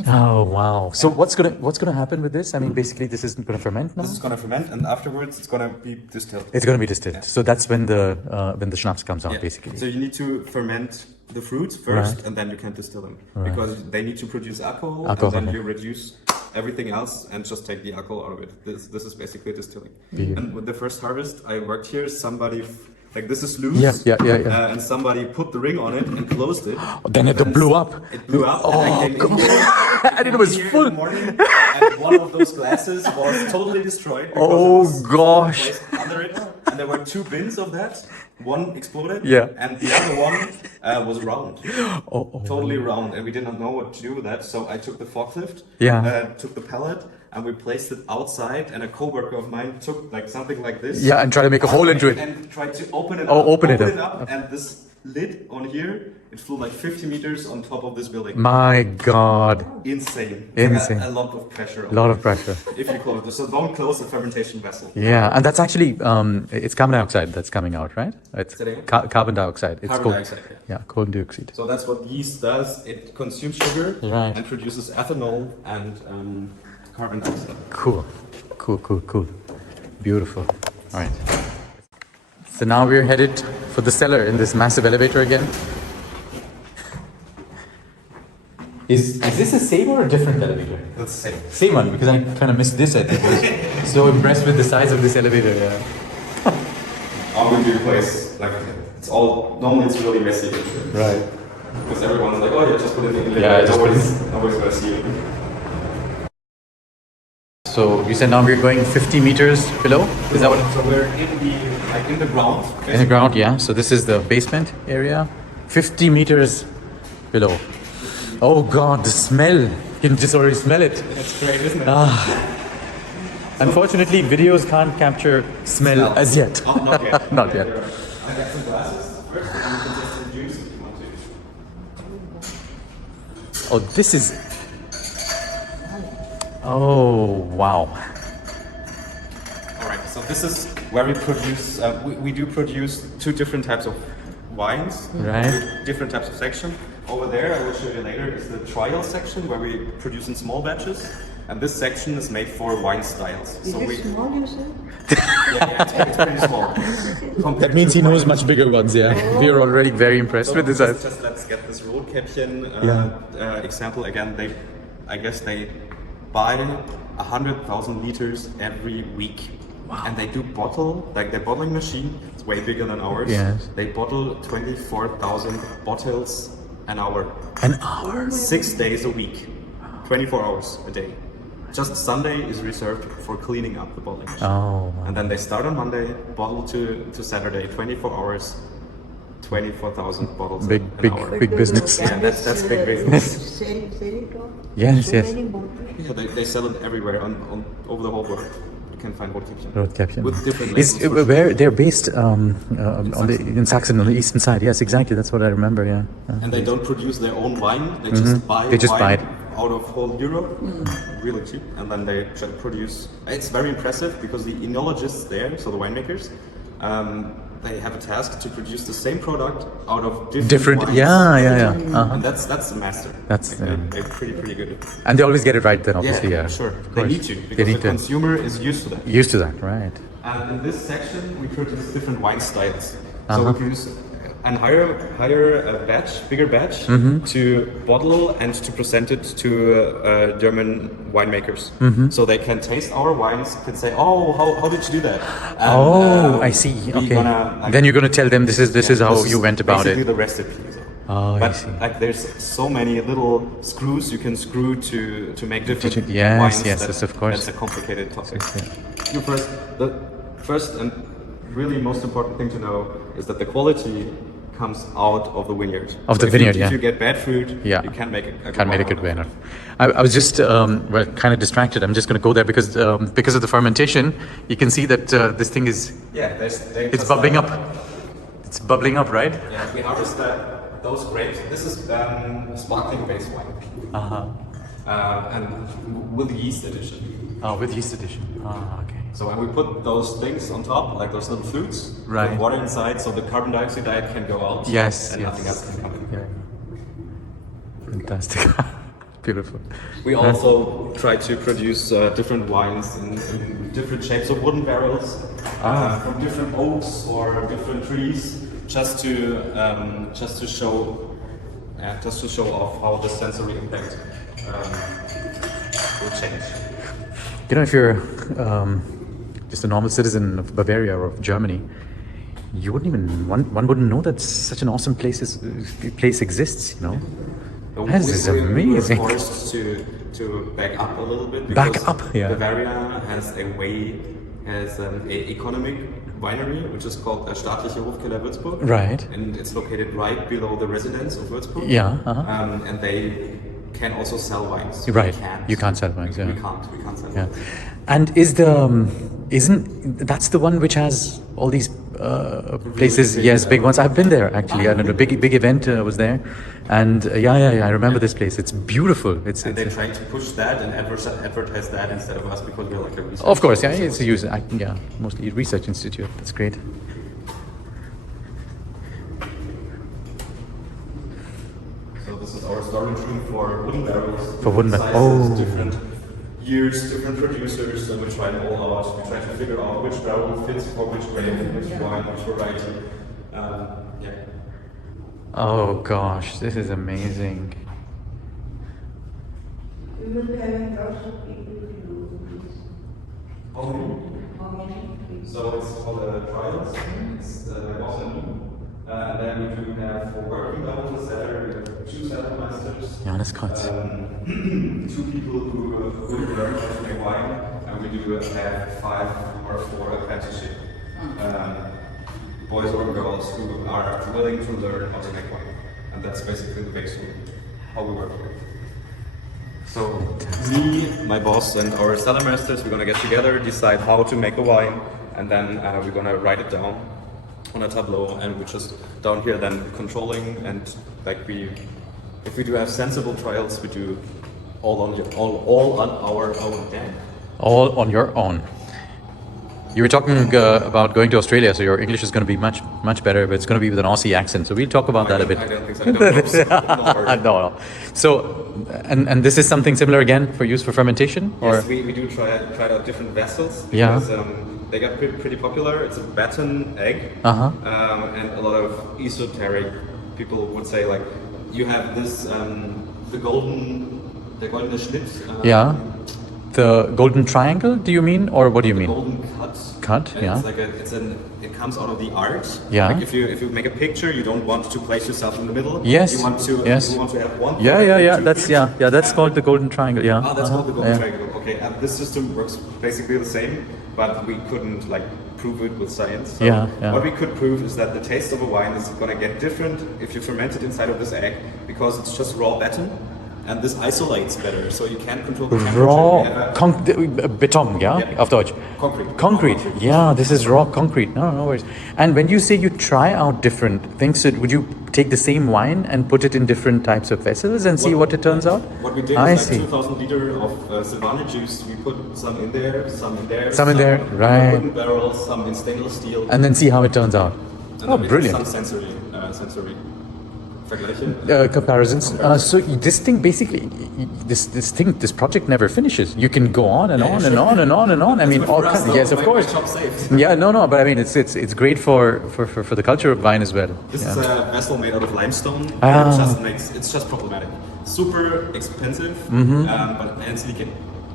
Oh wow! So what's gonna happen with this? I mean, basically, this is gonna ferment now. This is gonna ferment, and afterwards it's gonna be distilled. It's gonna be distilled. Yeah. So that's when the schnapps comes out, basically. So you need to ferment the fruits first, and then you can distill them because they need to produce alcohol, and then you reduce everything else and just take the alcohol out of it. This is basically distilling. And with the first harvest, I worked here. Somebody. Like this is loose, and somebody put the ring on it and closed it. Then it blew up. It blew up. Oh, and I came in and it was full. In the morning, and one of those glasses was totally destroyed. Oh gosh! Under it, and there were 2 bins of that. One exploded, and the other one was round, totally round, and we did not know what to do with that. So I took the forklift, took the pallet, and we placed it outside. And a coworker of mine took like something like this, and tried to make a hole into it, and tried to open it up. Open it up. And this lid on here, it flew like 50 meters on top of this building. My God! Insane. Insane. A lot of pressure. A lot of pressure. If you close it, so don't close the fermentation vessel. Yeah, and that's actually it's carbon dioxide that's coming out, right? It's carbon dioxide. It's carbon dioxide. Yeah, coal dioxide. So that's what yeast does. It consumes sugar and produces ethanol and carbon dioxide. Cool. Beautiful. All right. So now we're headed for the cellar in this massive elevator again. Is this the same or a different elevator? That's the same. Same one, because I kind of missed this. I think I was so impressed with the size of this elevator. Yeah. Our new place, like it's all normally it's really messy. Right. Because everyone's like, oh yeah, just put it in the elevator. Nobody's gonna see it. So you said now we're going 50 meters below? Is that what? So we're in the ground. Basically. In the ground, yeah. So this is the basement area. 50 meters below. Oh God, the smell. You can just already smell it. That's great, isn't it? Unfortunately, videos can't capture smell as yet. Oh, not yet. Not yet. I got some glasses first, and you can just introduce if you want to. Oh, this is... Oh, wow. All right, so this is where we produce, we do produce 2 different types of wines. Right. Different types of section. Over there, I will show you later, is the trial section where we produce in small batches. And this section is made for wine styles. Is it small, you said? Yeah, it's pretty small. That means he knows much bigger ones, yeah. We are already very impressed with this. Just let's get this Rotkäppchen example again. I guess they buy 100,000 liters every week. Wow. And they do bottle, like their bottling machine, it's way bigger than ours. Yes. They bottle 24,000 bottles an hour. An hour? 6 days a week. 24 hours a day. Just Sunday is reserved for cleaning up the bottling machine. Oh. And then they start on Monday, bottle to Saturday, 24 hours, 24,000 bottles an hour. Big business. Yeah, that's big business. Sell it off? Yes, So yes. many bottles? Yeah, they sell it everywhere on over the whole world. You can find Rotkäppchen. Rotkäppchen. With different Is labels. where they're based in Saxon on the eastern side. Yes, exactly. That's what I remember. Yeah. And they don't produce their own wine. They just buy wine out of whole Europe, really cheap, and then they produce. It's very impressive because the enologists there, so the winemakers, they have a task to produce the same product out of different wines. Yeah. And that's the master. That's they're pretty good. And they always get it right then, obviously. Yeah, sure. Of They course. need to because the consumer is used to that. Used to that, right? And in this section, we produce different wine styles. So we produce and hire a bigger batch to bottle and to present it to German winemakers, so they can taste our wines, can say, "Oh, how did you do that?" And, I see. we're Okay. gonna, Then you're going to tell them this is how you went about basically it. the recipe. Oh, I But see. like, there's so many little screws you can screw to make different Yes, wines. yes, of course. That's a complicated topic. Yeah. The first and really most important thing to know is that the quality comes out of the vineyard. Of the if vineyard, If you get bad fruit, Yeah. you can't make it. Can't make a good winner. I was just kind of distracted. I'm just going to go there because of the fermentation. You can see that this thing is it's bubbling up. It's bubbling up, right? Yeah, we harvest those grapes. This is sparkling based wine. And with yeast addition. Oh, with yeast addition. Okay. So when we put those things on top, like those little flutes, Right. with water inside, so the carbon dioxide can go out. Yes, and yes. nothing else can come in. Yeah. Fantastic. Beautiful. We also try to produce different wines in different shapes of wooden barrels, from different oaks or different trees, just to show off how the sensory impact will change. You know, if you're just a normal citizen of Bavaria or of Germany, you wouldn't even one wouldn't know that such an awesome place exists. You know, this is amazing. We were forced to back up a little bit. Back because up, yeah. Bavaria has an economic winery, which is called Staatliche Hofkeller Würzburg. Right. And it's located right below the residence of Würzburg. Yeah. And they can also sell wines. Right. We You can't sell wines. We Yeah. can't sell Yeah. wines. And isn't that's the one which has all these places? big, Yes, big ones. I've been there actually. I had a big event was there, and yeah. I remember this place. It's beautiful. And they try to push that and advertise that instead of us because we're like a research. Of course, yeah. It's a user. Mostly a research institute. That's great. So this is our storage room for wooden barrels. For wooden sizes, oh. Different years, different producers, and we try them all out. We try to figure out which barrel fits for which grape, which wine, which variety. Yeah. Oh gosh, this is amazing. We will be having lots of people to do this. How many? People? So it's called trials. It's Baumann. And then we do have for working level the seller, we have 2 Zellermeisters. Johannes Kotz. 2 people who learn how to make wine, and we do have 5 or 4 apprenticeship boys or girls who are willing to learn how to make wine. And that's basically the base how we work here. So me, my boss, and our cellar masters, we're gonna get together, decide how to make a wine, and then we're gonna write it down on a tableau, and we're just down here then controlling, and like if we do have sensible trials, we do all on our own. All on your own. You were talking about going to Australia, so your English is going to be much better, but it's going to be with an Aussie accent. So we'll talk about that a bit. I don't think so. I don't know. No. So, and this is something similar again for use for fermentation, or Yes, we do try out different vessels Yeah. because they got pretty popular. It's a batten egg, and a lot of esoteric people would say like you have this the goldene Schnitt. yeah, the golden triangle. Do you mean, or what do you mean? Golden cut. Cut, And yeah. It's like it comes out of the art. Yeah. Like if you make a picture, you don't want to place yourself in the middle. Yes, You want to yes. You want to have one. Yeah. two That's pictures. that's called the golden triangle. Yeah. Oh, that's called the golden yeah. triangle. Okay, and this system works basically the same, but we couldn't like prove it with science. So Yeah. What we could prove is that the taste of a wine is gonna get different if you ferment it inside of this egg because it's just raw batten, and this isolates better, so you can't control the temperature. Raw Beton, yeah? Yeah. Auf Deutsch. Concrete. Concrete. Yeah, this is raw concrete. No worries. And when you say you try out different things, so would you take the same wine and put it in different types of vessels and see what it turns out? What we did I is see. like 2,000 liter of Savannah juice. We put some in there, some in there, Some in there, in right. wooden barrels, some in stainless steel, And then see how it turns out. and Oh, then we do brilliant. some sensory Vergleiche. Comparisons. So this thing basically, this project never finishes. You can go on and on and on and on and on. I mean, all kinds. Yes, of course. Yeah, no, but I mean, it's great for the culture of wine as well. This is a vessel made out of limestone. It's just problematic. Super expensive, but it's leaking.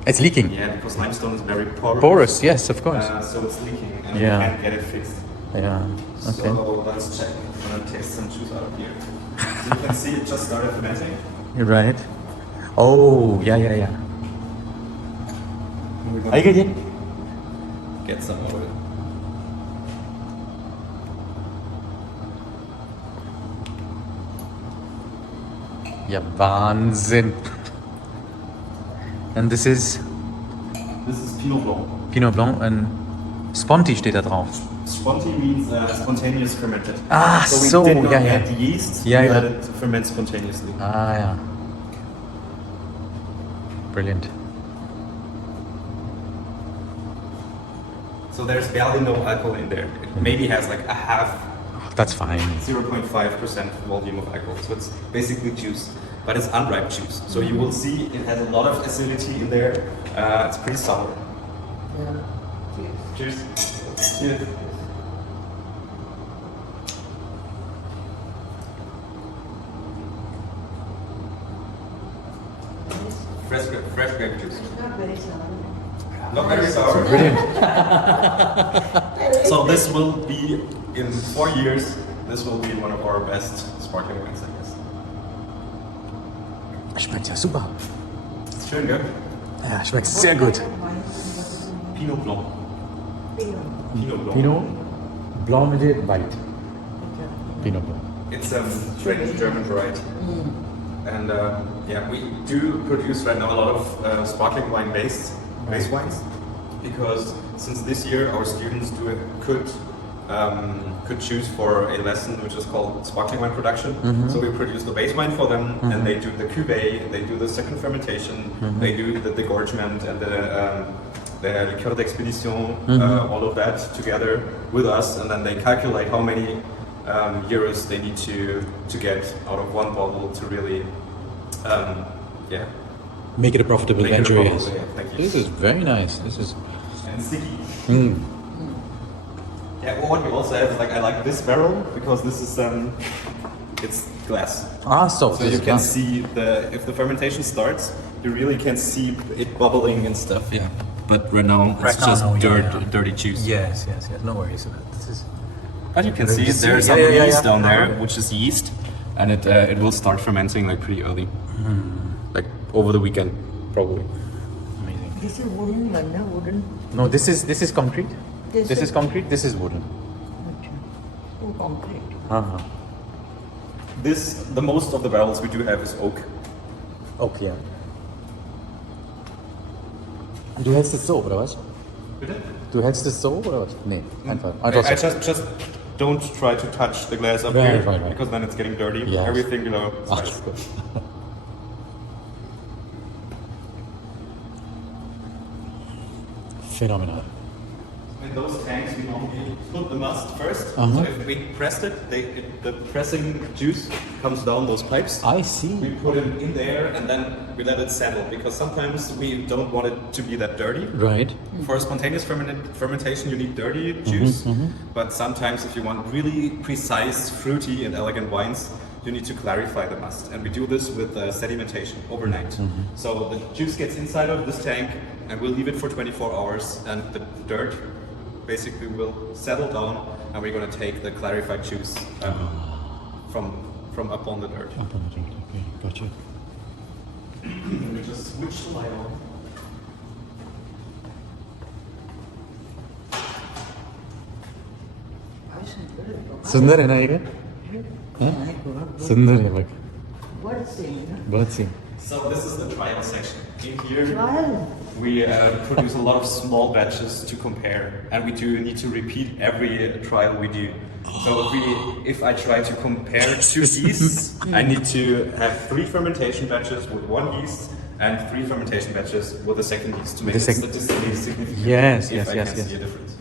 It's leaking. Yeah, because limestone is very porous. Porous, yes, of course. So it's leaking, and you can't get it fixed. Yeah. Okay. So let's check. I'm gonna taste some juice out of here. So you can see it just started fermenting. You're right. Oh, yeah. Are you good yet? Get some oil. Ja, Wahnsinn. And this is Pinot Blanc. Pinot Blanc and Sponti steht da drauf. Sponti means spontaneous fermented. So we did not yeah. add the yeast. Yeah, we yeah. let it ferment spontaneously. Yeah. Brilliant. So there's barely no alcohol in there. It maybe has like a half. That's fine. 0.5% volume of alcohol. So it's basically juice, but it's unripe juice. So you will see it has a lot of acidity in there. It's pretty sour. Yeah. Cheers. Cheers. Fresh grape juice. It's not very sour. Not very sour. Brilliant. So this will be, in 4 years, this will be one of our best sparkling wines, I guess. Schmeckt ja super. Schön, gell? Ja, schmeckt sehr gut. Pinot Blanc. Pinot Blanc. Pinot Blanc mit dem White. Pinot Blanc. It's a French-German variety. And yeah, we do produce right now a lot of sparkling wine base wines, because since this year our students could choose for a lesson which is called sparkling wine production. So we produce the base wine for them, and they do the cuvée, they do the second fermentation, they do the degorgement and the liqueur d'expédition, all of that together with us, and then they calculate how many euros they need to get out of one bottle to really, Make it a profitable venture. Yes. Thank you. This is very nice. This is. And sticky. Yeah, well, what we also have is I like this barrel because this is it's glass. So you can see if the fermentation starts, you really can see it bubbling and stuff. Yeah. But right now it's just dirty juice. Yes. No worries about it. This is. As you can see, there's some yeast down there, which is yeast, and it will start fermenting like pretty early, like over the weekend, probably. Amazing. This is wooden one, no? Wooden. No, this is concrete. This This is concrete. This is wooden. Oh, concrete. The most of the barrels we do have is oak. Okay. Du hältst es so, oder was? Bitte? Du hältst es so, oder was? Nee, einfach I so. just don't try to touch the glass up Right, here, right. because then it's getting dirty. Yes. Everything below. is Ach, nice. ist gut. Phenomenal. In those tanks, we normally put the must first. Uh-huh. So if we pressed it, the pressing juice comes down those pipes. I see. We put it in there and then we let it settle, because sometimes we don't want it to be that dirty. Right. For spontaneous fermentation, you need dirty juice, but sometimes if you want really precise, fruity and elegant wines, you need to clarify the must. And we do this with sedimentation overnight. So the juice gets inside of this tank and we'll leave it for 24 hours, and the dirt basically will settle down, and we're going to take the clarified juice from up on the dirt. Okay, gotcha. We just switch the light on. सुंदर है ना ये? सुंदर है बघ. बहुत सी. So this is the trial section. In here, Trial. we produce a lot of small batches to compare, and we do need to repeat every trial we do. So if I try to compare two yeasts, I need to have 3 fermentation batches with one yeast and 3 fermentation batches with a second yeast to make it statistically significant. Yes, if yes, I yes, can yes. see a difference.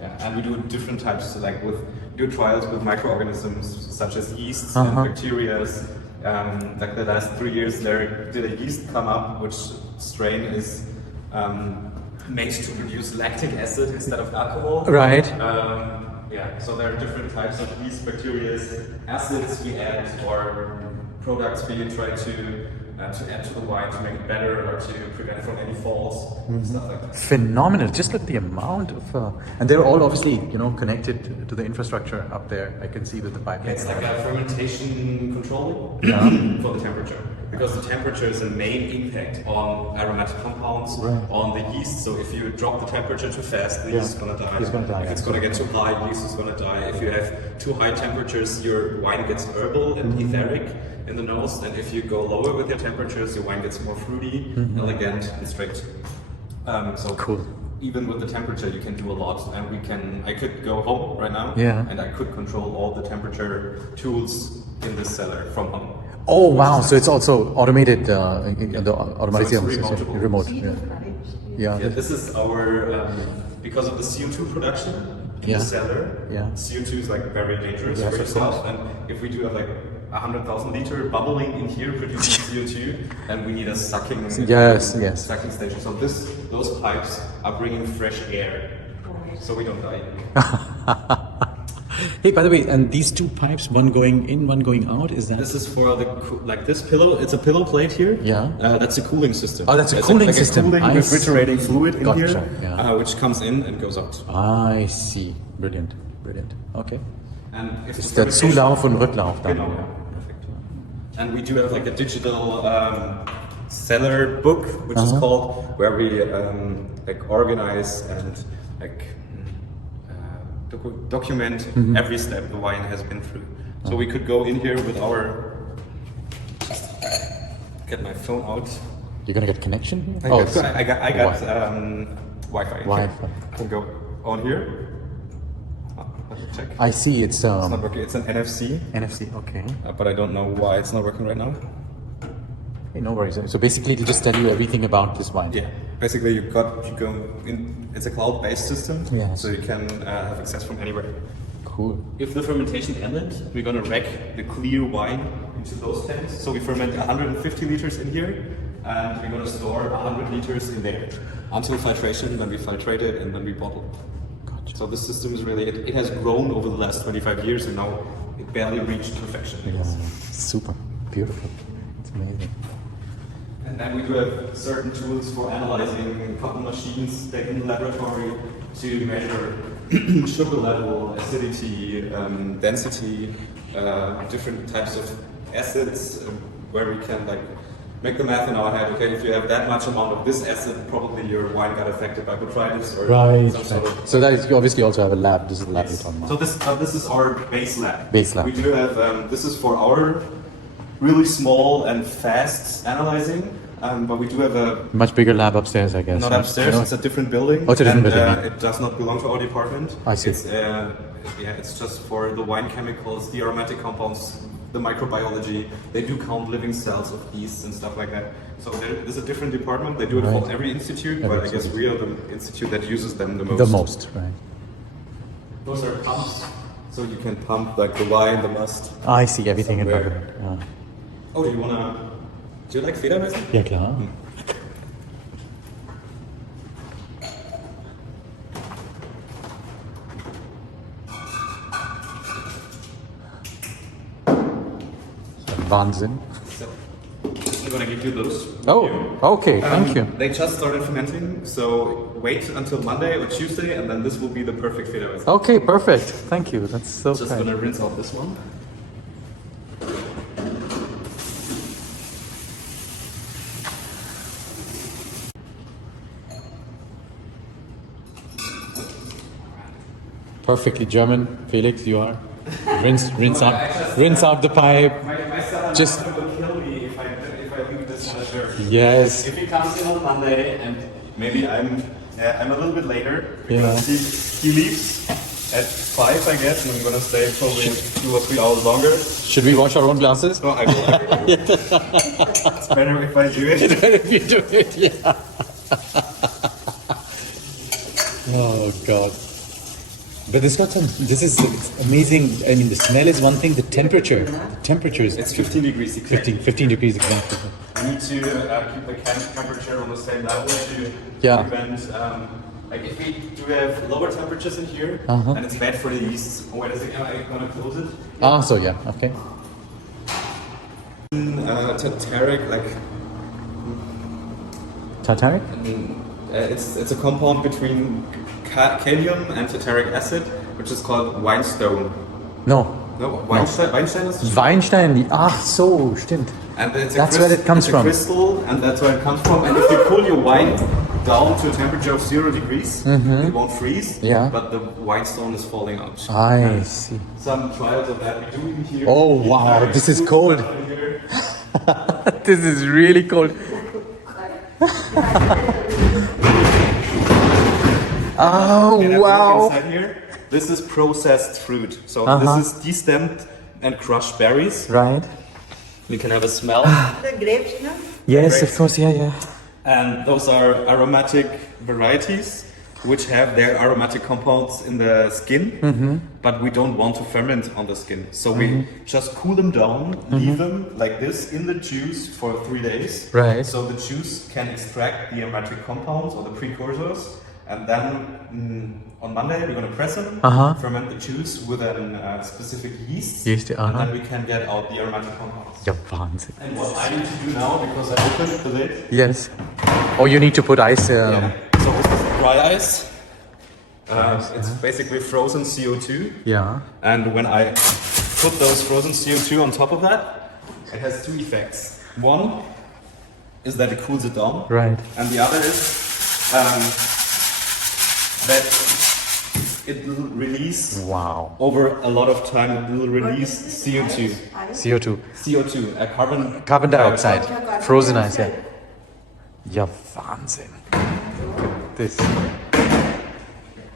Yeah, and we do different types, so like with do trials with microorganisms such as yeasts and bacteria. Like the last 3 years, there did a yeast come up, which strain is made to produce lactic acid instead of alcohol. Right. Yeah, so there are different types of yeast, bacteria, acids we add, or products we try to add to the wine to make it better or to prevent from any faults, stuff like that. Phenomenal. Just look the amount of, and they're all obviously, you know, connected to the infrastructure up there. I can see with the pipe. It's like a fermentation control for the temperature, because the temperature is a main impact on aromatic compounds, on the yeast. So if you drop the temperature too fast, the yeast is gonna die. It's gonna die. If it's gonna get too high, the yeast is gonna die. If you have too high temperatures, your wine gets herbal and etheric in the nose, and if you go lower with your temperatures, your wine gets more fruity, elegant, and straight. So cool. Even with the temperature, you can do a lot, and I could go home right now, and I could control all the temperature tools in this cellar from home. Oh wow! So it's also automated. The automation remotable. remote. Yeah, this is our because of the CO2 production in the cellar. CO2 is like very dangerous for yourself, and if we do have like 100,000 liter bubbling in here producing CO2, and we need a sucking sucking station. So those pipes are bringing fresh air, so we don't die. Hey, by the way, and these two pipes, one going in, one going out, is that? This is for the like this pillow. It's a pillow plate here. That's a cooling system. Oh, that's a cooling system. A cooling, refrigerating fluid in Gotcha, here, which comes in and goes out. I see. Brilliant. Okay. And if ist der Zulauf und Rücklauf dann. Perfect. And we do have like a digital cellar book, which is called, where we like organize and like document every step the wine has been through. So we could go in here with our, get my phone out. You're gonna get connection here? I got Wi-Fi. Wi-Fi. I can go on here. Let me check. I see. It's not working. It's an NFC. NFC. Okay. But I don't know why it's not working right now. Hey, no worries. So basically, they just tell you everything about this wine. Yeah. Basically, you go in. It's a cloud-based system. So you can have access from anywhere. Cool. If the fermentation ended, we're gonna rack the clear wine into those tanks. So we ferment 150 liters in here, and we're gonna store 100 liters in there until filtration. Then we filtrate it, and then we bottle. Gotcha. So the system is really it has grown over the last 25 years, and now it barely reached perfection. Super beautiful. It's amazing. And then we do have certain tools for analyzing cotton machines back in the laboratory to measure sugar level, acidity, density, different types of acids, where we can like make the math in our head. Okay, if you have that much amount of this acid, probably your wine got affected by botrytis or some sort of. So that is, you obviously also have a lab. This is the lab you're talking about. So this is our base lab. Base lab. We do have this is for our really small and fast analyzing. But we do have a much bigger lab upstairs, I guess. Not upstairs. It's a different building. Oh, it's a different building. It does not belong to our department. I see. It's just for the wine chemicals, the aromatic compounds, the microbiology. They do count living cells of yeast and stuff like that. So there's a different department. They do it for every institute, but I guess we are the institute that uses them the most. The most, right? Those are pumps, so you can pump like the wine, the must. I see everything in there. Oh, do you like Federweizen? Ja, klar. Wahnsinn. So, I'm gonna give you those. Oh, okay, thank you. They just started fermenting, so wait until Monday or Tuesday, and then this will be the perfect Federweizen. Okay, perfect. Thank you. That's so Just kind. gonna rinse off this one. Perfectly German, Felix. You are. Rinse out the pipe. My son Just will kill me if I leave this on a shirt. yes. If he comes in on Monday and maybe I'm a little bit later because he leaves at 5, I guess, and I'm gonna stay probably 2 or 3 hours longer. Should we wash our own glasses? No, I will. It's better if I do it. It's better if you do it. Yeah. Oh God. But this got some. This is it's amazing. I mean, the smell is one thing. The temperature is. It's 15 degrees exactly. 15 degrees exactly. You need to keep the temperature on the same level to Yeah. prevent. Like if we do have lower temperatures in here, and it's bad for the yeast. Oh, wait a second, I'm gonna close it. So yeah, okay. Tartaric, like Tartaric? it's a compound between kalium and tartaric acid, which is called Weinstone. No. Weinstein is Weinstein. Ach so, stimmt. And it's that's where it comes it's from. A crystal, and that's where it comes from. And if you cool your wine down to a temperature of 0 degrees, it won't freeze. Yeah. But the weinstone is falling out. I see. Some trials of that we do in here. Oh wow, this is cold. This is really cold. Oh wow. Inside here, this is processed fruit. So this is destemmed and crushed berries. Right. You can have a smell. The grapes, no? Yes, of course. Yeah. And those are aromatic varieties which have their aromatic compounds in the skin, but we don't want to ferment on the skin. So we just cool them down, leave them like this in the juice for 3 days. Right. So the juice can extract the aromatic compounds or the precursors. And then on Monday we're going to press them, ferment the juice with a specific yeast, and then we can get out the aromatic compounds. Ja, Wahnsinn. And what I need to do now, because I opened the lid. Yes. Oh, you need to put ice. Yeah. So this is dry ice. It's basically frozen CO2. Yeah. And when I put those frozen CO2 on top of that, it has 2 effects. One is that it cools it down. Right. And the other is that it will release over a lot of time. It will release CO2. CO2, Carbon dioxide. Frozen ice, yeah. Ja, Wahnsinn. This.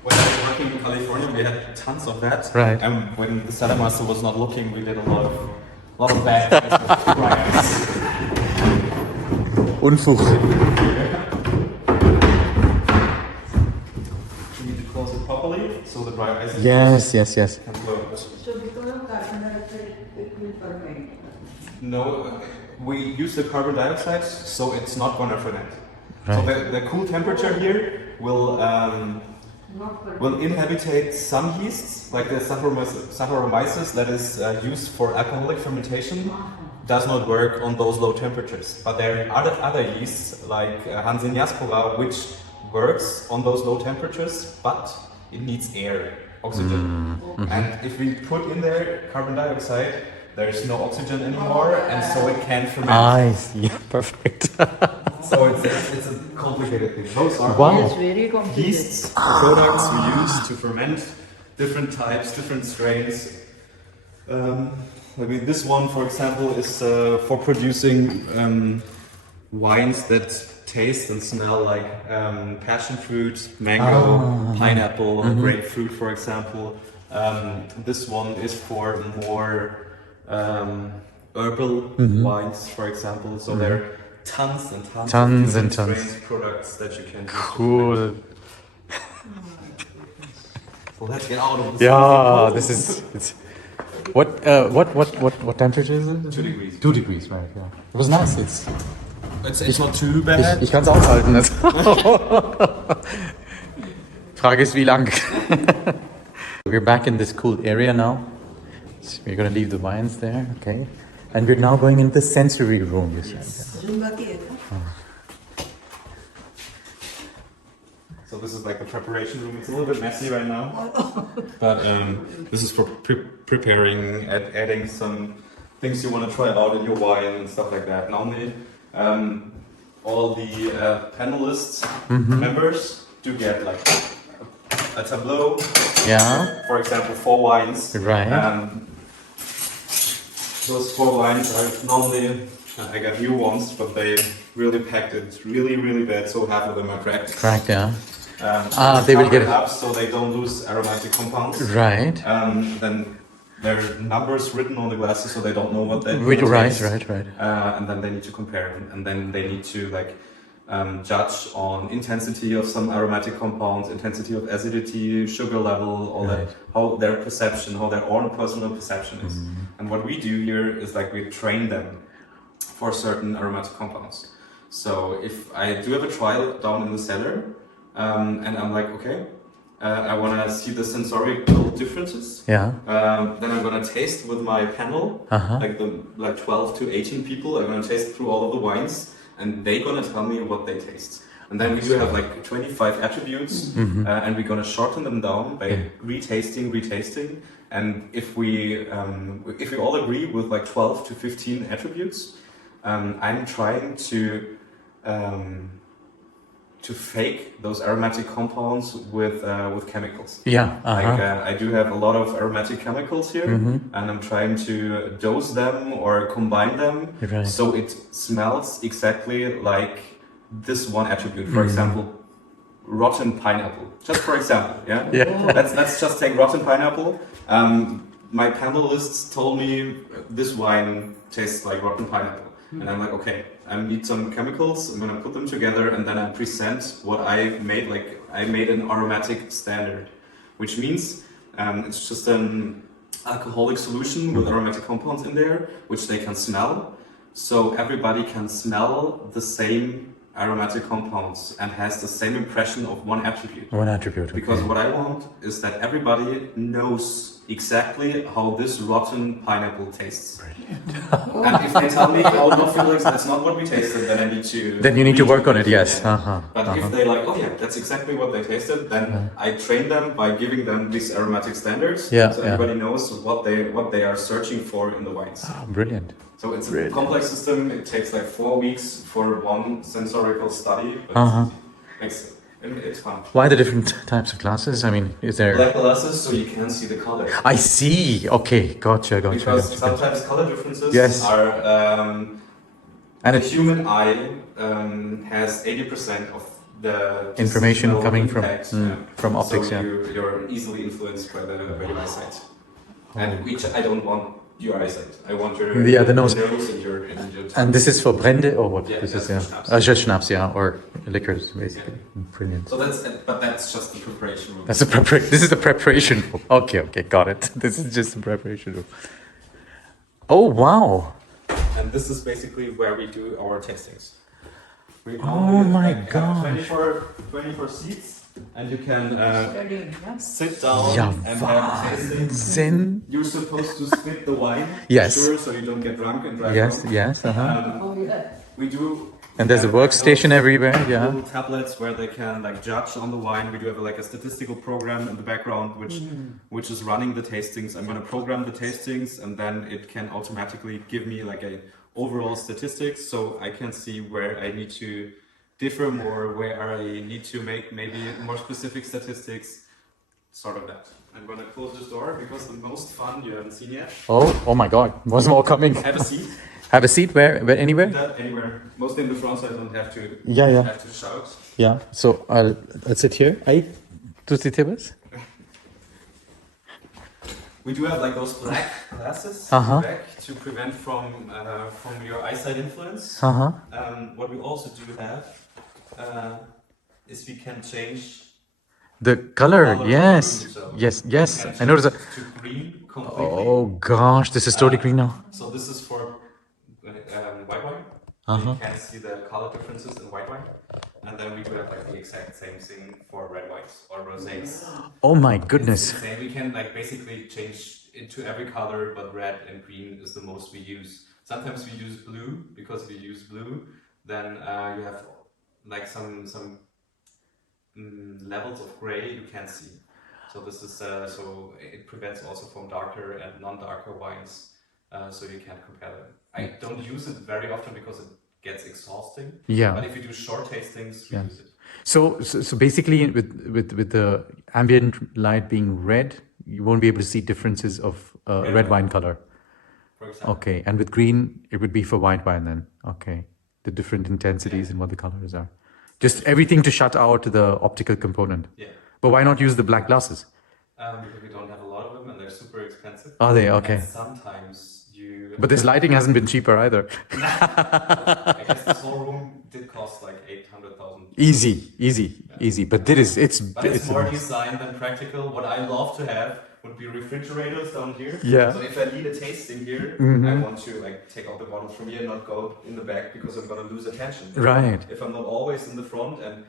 When I was working in California, we had tons of that. Right. And when the cellar master was not looking, we did a lot of bad dry ice. Unfug. Properly, so the dry ice Yes. can flow. So because of carbon dioxide, it will ferment. No, we use the carbon dioxide, so it's not going to ferment. Right. So the cool temperature here will inhabitate some yeasts, like the Saccharomyces that is used for alcoholic fermentation, does not work on those low temperatures. But there are other yeasts, like Hanseníaspora, which works on those low temperatures, but it needs air, oxygen. And if we put in there carbon dioxide, there's no oxygen anymore, and so it can't ferment. I see. Perfect. So it's a complicated thing. Those are It's very complicated. yeasts, products we use to ferment different types, different strains. This one, for example, is for producing wines that taste and smell like passion fruit, mango, pineapple, grapefruit, for example. This one is for more herbal wines, for example. So there are tons and tons of different products that you can use. Cool. So let's get out of this. Yeah, this is. What temperature is it? 2 degrees. 2 degrees, right? Yeah. It was nice. It's not too bad. Ich kann es aushalten. Das. Frage ist, wie lang? We're back in this cool area now. So we're going to leave the wines there, okay? And we're now going into the sensory room, you said. So this is like the preparation room. It's a little bit messy right now, but this is for preparing, adding some things you want to try out in your wine and stuff like that. Normally, all the panelists, members, do get like a tableau. Yeah. For example, 4 wines. Right. Those 4 wines are normally, I got new ones, but they really packed it really, really bad, so half of them are cracked. Cracked, yeah. They will get it up so they don't lose aromatic compounds. Right. Then there are numbers written on the glasses, so they don't know what they Right. and then they need to compare them, and then they need to judge on intensity of some aromatic compounds, intensity of acidity, sugar level, all that, how their perception, how their own personal perception is. And what we do here is like we train them for certain aromatic compounds. So if I do have a trial down in the cellar, and I'm like, okay, I want to see the sensorical differences. Yeah. Then I'm going to taste with my panel, like 12 to 18 people. I'm going to taste through all of the wines, and they're going to tell me what they taste. And then we do have like 25 attributes, and we're going to shorten them down by retasting. And if we all agree with like 12 to 15 attributes, I'm trying to fake those aromatic compounds with chemicals. Yeah. Like I do have a lot of aromatic chemicals here, and I'm trying to dose them or combine them so it smells exactly like this one attribute. For example, rotten pineapple. Just for example, yeah. Let's just take rotten pineapple. My panelists told me this wine tastes like rotten pineapple. And I'm like, okay, I need some chemicals, I'm gonna put them together, and then I present what I made. Like, I made an aromatic standard, which means it's just an alcoholic solution with aromatic compounds in there, which they can smell. So everybody can smell the same aromatic compounds and has the same impression of one attribute. One attribute. Because what I want is that everybody knows exactly how this rotten pineapple tastes. Brilliant. And if they tell me, oh no, Felix, that's not what we tasted, then I need to... Then you need to work on it, yes. But if they like, oh yeah, that's exactly what they tasted, then I train them by giving them these aromatic standards, so everybody knows what they are searching for in the wines. Brilliant. So it's a complex system. It takes like 4 weeks for one sensorical study, but it's fun. Why the different types of glasses? I mean, is there... Black glasses, so you can't see the color. I see. Okay, gotcha. Because sometimes color differences are... and the human eye has 80% of the information coming impact, from optics. So you're easily influenced by your eyesight. And which I don't want your eyesight. I want your the nose and your and this is for Brände or what? Yeah, This is Schnapps. just schnapps, or liquors, basically. Brilliant. So that's just the preparation room. That's the preparation. This is the preparation room. Okay, got it. This is just the preparation room. Oh wow! And this is basically where we do our tastings. Oh my god! 24 seats. And you can sit down and have tasting. Zen. You're supposed to split the wine, sure, so you don't get drunk and drive home. Yes. We do. And there's a workstation everywhere. Yeah. Little tablets where they can like judge on the wine. We do have like a statistical program in the background, which is running the tastings. I'm going to program the tastings, and then it can automatically give me like a overall statistics, so I can see where I need to differ more, where I need to make maybe more specific statistics, sort of that. I'm gonna close this door because the most fun you haven't seen yet. Oh my god, was more coming. Have a seat. Have a seat where anywhere? Anywhere. Mostly in the front, so I don't have to have to shout. Yeah, so I'll sit here. Du sitter was? We do have like those black glasses back to prevent from your eyesight influence. What we also do have is we can change the color. Yes, so yes. I noticed that. To green completely. Oh gosh, this is totally green now. So this is for white wine. You can see the color differences in white wine. And then we do have like the exact same thing for red wines or rosés. Oh my goodness. We can like basically change into every color, but red and green is the most we use. Sometimes we use blue, because we use blue. Then you have like some levels of gray you can see. So this is so it prevents also from darker and non-darker wines, so you can compare them. I don't use it very often because it gets exhausting. Yeah. But if you do short tastings, we use it. So basically, with the ambient light being red, you won't be able to see differences of red wine color. For example. Okay, and with green, it would be for white wine then. Okay, the different intensities and what the colors are. Just everything to shut out the optical component. Yeah. But why not use the black glasses? Because we don't have a lot of them and they're super expensive. Are they? Okay. And sometimes you... But this lighting hasn't been cheaper either. I guess this whole room did cost costs like 800,000. Easy. But it's But it's more design than practical. What I love to have would be refrigerators down here. Yeah. So if I need a tasting here, I want to like take out the bottles from here and not go in the back because I'm gonna lose attention. Right. If I'm not always in the front and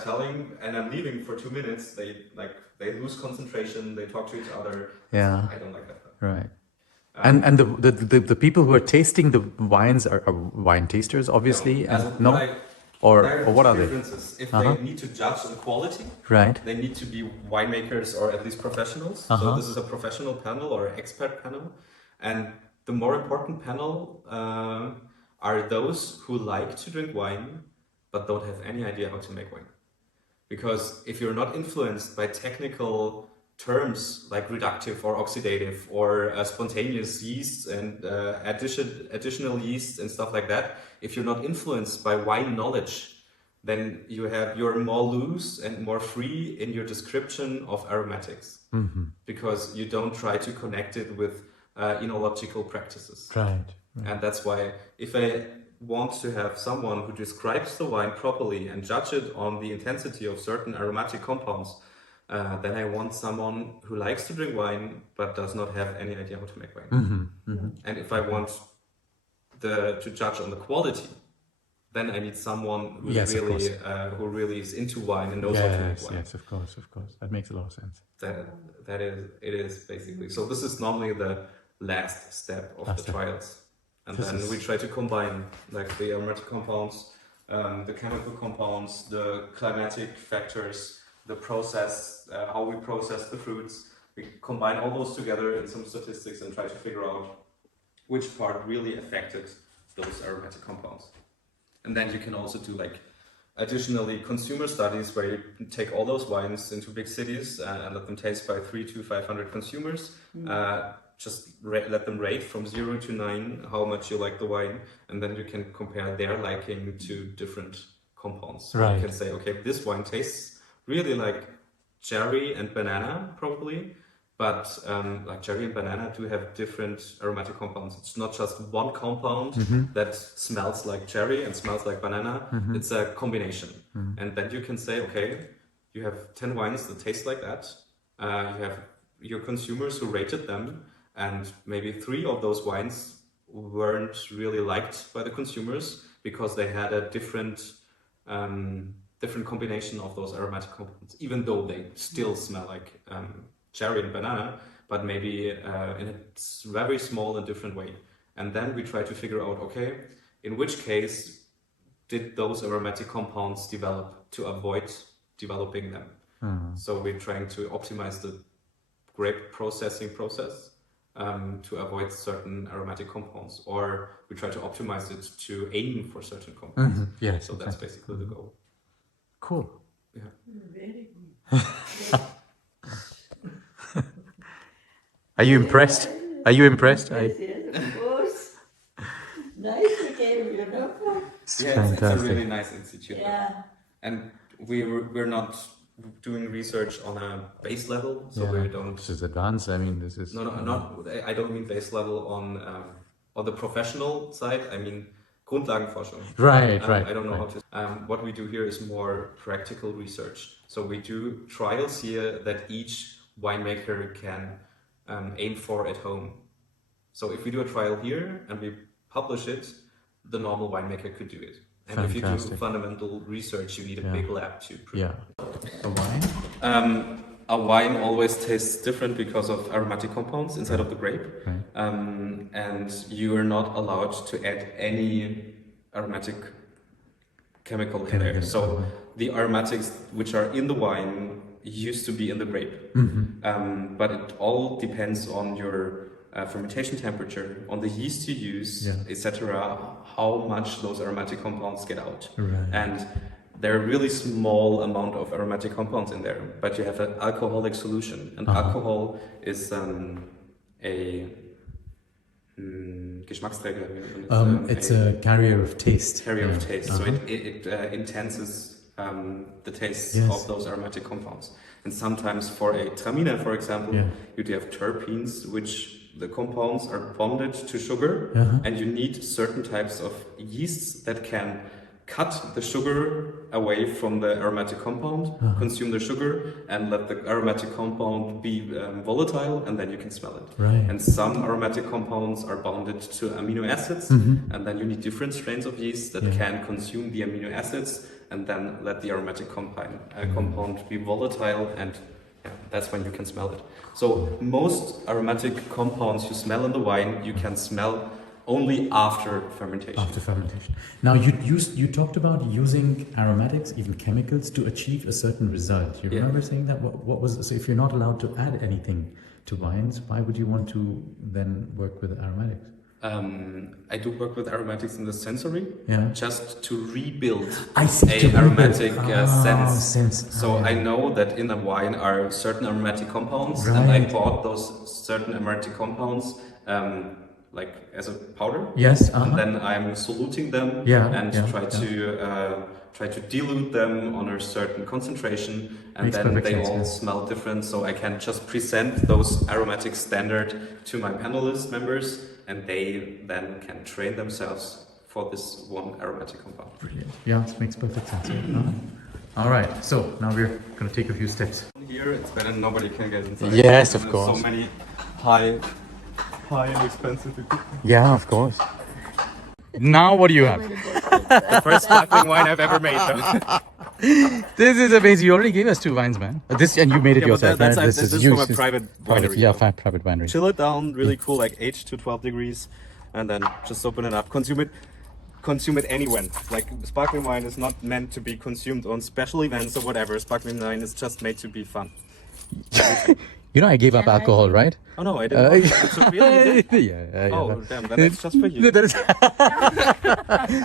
telling and I'm leaving for 2 minutes, they lose concentration. They talk to each other. Yeah. I don't like that. Right. And the people who are tasting the wines are wine tasters, obviously, or what are they? Differences. If they need to judge the quality, right? They need to be winemakers or at least professionals. So this is a professional panel or expert panel, and the more important panel are those who like to drink wine but don't have any idea how to make wine. Because if you're not influenced by technical terms like reductive or oxidative or spontaneous yeasts and additional yeasts and stuff like that, if you're not influenced by wine knowledge, then you're more loose and more free in your description of aromatics, because you don't try to connect it with enological practices. Right. And that's why if I want to have someone who describes the wine properly and judge it on the intensity of certain aromatic compounds, then I want someone who likes to drink wine but does not have any idea how to make wine. And if I want to judge on the quality, then I need someone who really is into wine and knows how to make wine. Yes, of course. That makes a lot of sense. It is basically. So this is normally the last step of the trials. And then we try to combine like the aromatic compounds, the chemical compounds, the climatic factors, the process, how we process the fruits. We combine all those together in some statistics and try to figure out which part really affected those aromatic compounds. And then you can also do like additionally consumer studies where you take all those wines into big cities and let them taste by 300 to 500 consumers. Let them rate from 0 to 9 how much you like the wine, and then you can compare their liking to different compounds. So you can say, okay, this wine tastes really like cherry and banana probably, but like cherry and banana do have different aromatic compounds. It's not just one compound that smells like cherry and smells like banana. It's a combination. And then you can say, okay, you have 10 wines that taste like that. You have your consumers who rated them, and maybe 3 of those wines weren't really liked by the consumers because they had a different combination of those aromatic compounds, even though they still smell like cherry and banana, but maybe in a very small and different way. And then we try to figure out, okay, in which case did those aromatic compounds develop to avoid developing them? So we're trying to optimize the grape processing process to avoid certain aromatic compounds, or we try to optimize it to aim for certain compounds. So that's basically the goal. Cool. Yeah. Very good. Are you impressed? Yes, of course. Nice again, It's Yeah, fantastic. it's a really nice institute. Yeah. And we're not doing research on a base level, so we don't. This is advanced. I mean, this is I don't mean base level on the professional side. I mean Grundlagenforschung. Right. I don't know how to. What we do here is more practical research. So we do trials here that each winemaker can aim for at home. So if we do a trial here and we publish it, the normal winemaker could do it. And if you do fundamental research, you need a big lab to prove it. A wine? A wine always tastes different because of aromatic compounds inside of the grape. And you are not allowed to add any aromatic chemical in there. So the aromatics which are in the wine used to be in the grape. But it all depends on your fermentation temperature, on the yeast you use, etc., how much those aromatic compounds get out. And there are really small amount of aromatic compounds in there, but you have an alcoholic solution. And alcohol is a Geschmacksträger. It's a carrier of taste. Carrier of taste. So it intenses the taste of those aromatic compounds. And sometimes for a traminer, for example, you do have terpenes, which the compounds are bonded to sugar, and you need certain types of yeasts that can cut the sugar away from the aromatic compound, consume the sugar, and let the aromatic compound be volatile, and then you can smell it. Right. And some aromatic compounds are bounded to amino acids, and then you need different strains of yeast that can consume the amino acids, and then let the aromatic compound be volatile, and that's when you can smell it. So most aromatic compounds you smell in the wine, you can smell only after fermentation. After fermentation. Now you talked about using aromatics, even chemicals, to achieve a certain result. You remember saying that? What was so? If you're not allowed to add anything to wines, why would you want to then work with aromatics? I do work with aromatics in the sensory, just to rebuild to aromatic sense. sense. So I know that in a wine are certain aromatic compounds, and I bought those certain aromatic compounds like as a powder. Yes. And then I'm soluting them and try to dilute them on a certain concentration, and Makes then perfect they sense, all smell different. So I can just present those aromatic standard to my panelist members, and they then can train themselves for this one aromatic compound. Brilliant. Yeah, it makes perfect sense. All right. So now we're going to take a few steps. Here it's better nobody can get inside. Yes, of There's course. So many high and expensive equipment. Yeah, of course. Now what do you have? The first sparkling wine I've ever made, though. This is amazing. You already gave us 2 wines, man. This and you made it yourself. That's right? this is from a private winery. Yeah, private winery. Chill it down, really cool, like 8 to 12 degrees, and then just open it up. Consume it anywhen. Like sparkling wine is not meant to be consumed on special events or whatever. Sparkling wine is just made to be fun. You know, I gave up alcohol, right? Oh no, I didn't. So really, you did? Yeah. Oh damn, then it's just for you.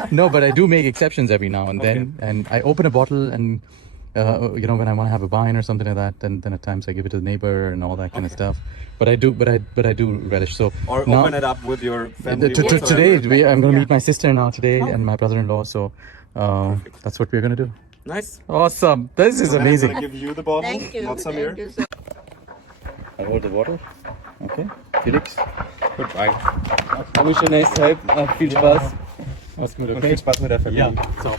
No, but I do make exceptions every now and then, and I open a bottle, and you know, when I want to have a wine or something like that, then at times I give it to the neighbor and all that kind of stuff. But I do relish. So or now, open it up with your family. Today, I'm going to meet my sister-in-law today and my brother-in-law. So that's what we're going to do. Nice. Awesome. This is amazing. I'm gonna give you the bottle, Thank you. not Samir. Thank you so I hold the bottle. Okay. Felix. Goodbye. I wish you a nice time. Viel Spaß. Mach's gut, Und okay? viel Spaß mit der Familie. Ja, so.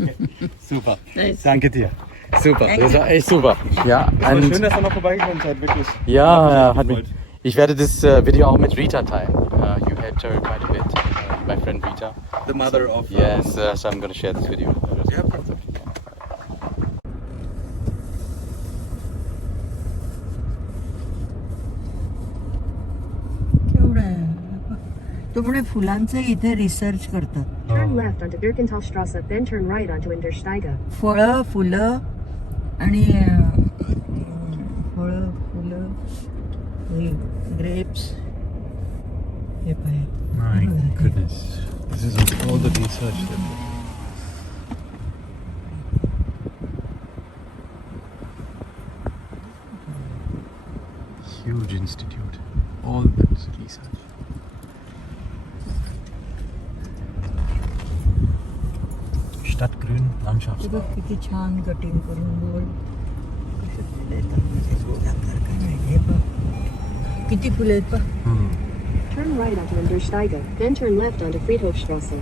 Okay. Super. Nice. Danke dir. Super. Das war echt super. Ja, Aber schön, dass ihr noch vorbeigekommen seid, wirklich. ja, hat mich. Ich werde das Video auch mit Rita teilen. You helped her quite a bit. My friend Rita. The mother of. Yes, so I'm going to share this video. Yeah, perfect. तो म्हणे फुलांचे इथे research करतात Turn left onto Birkentalstrasse, then turn right onto Intersteige. फळं फुलं आणि फळं फुलं ग्रेप्स हे पाय My goodness. This is all the research that huge institute. All this research. Stadtgrün, Landschaftsbau. बघ किती छान कटिंग करून बोल कसे फुलं येतात म्हणजे गोलाकार काय हे बघ किती फुलं आहेत बघ Turn right onto Intersteige, then turn left onto Friedhofstrasse.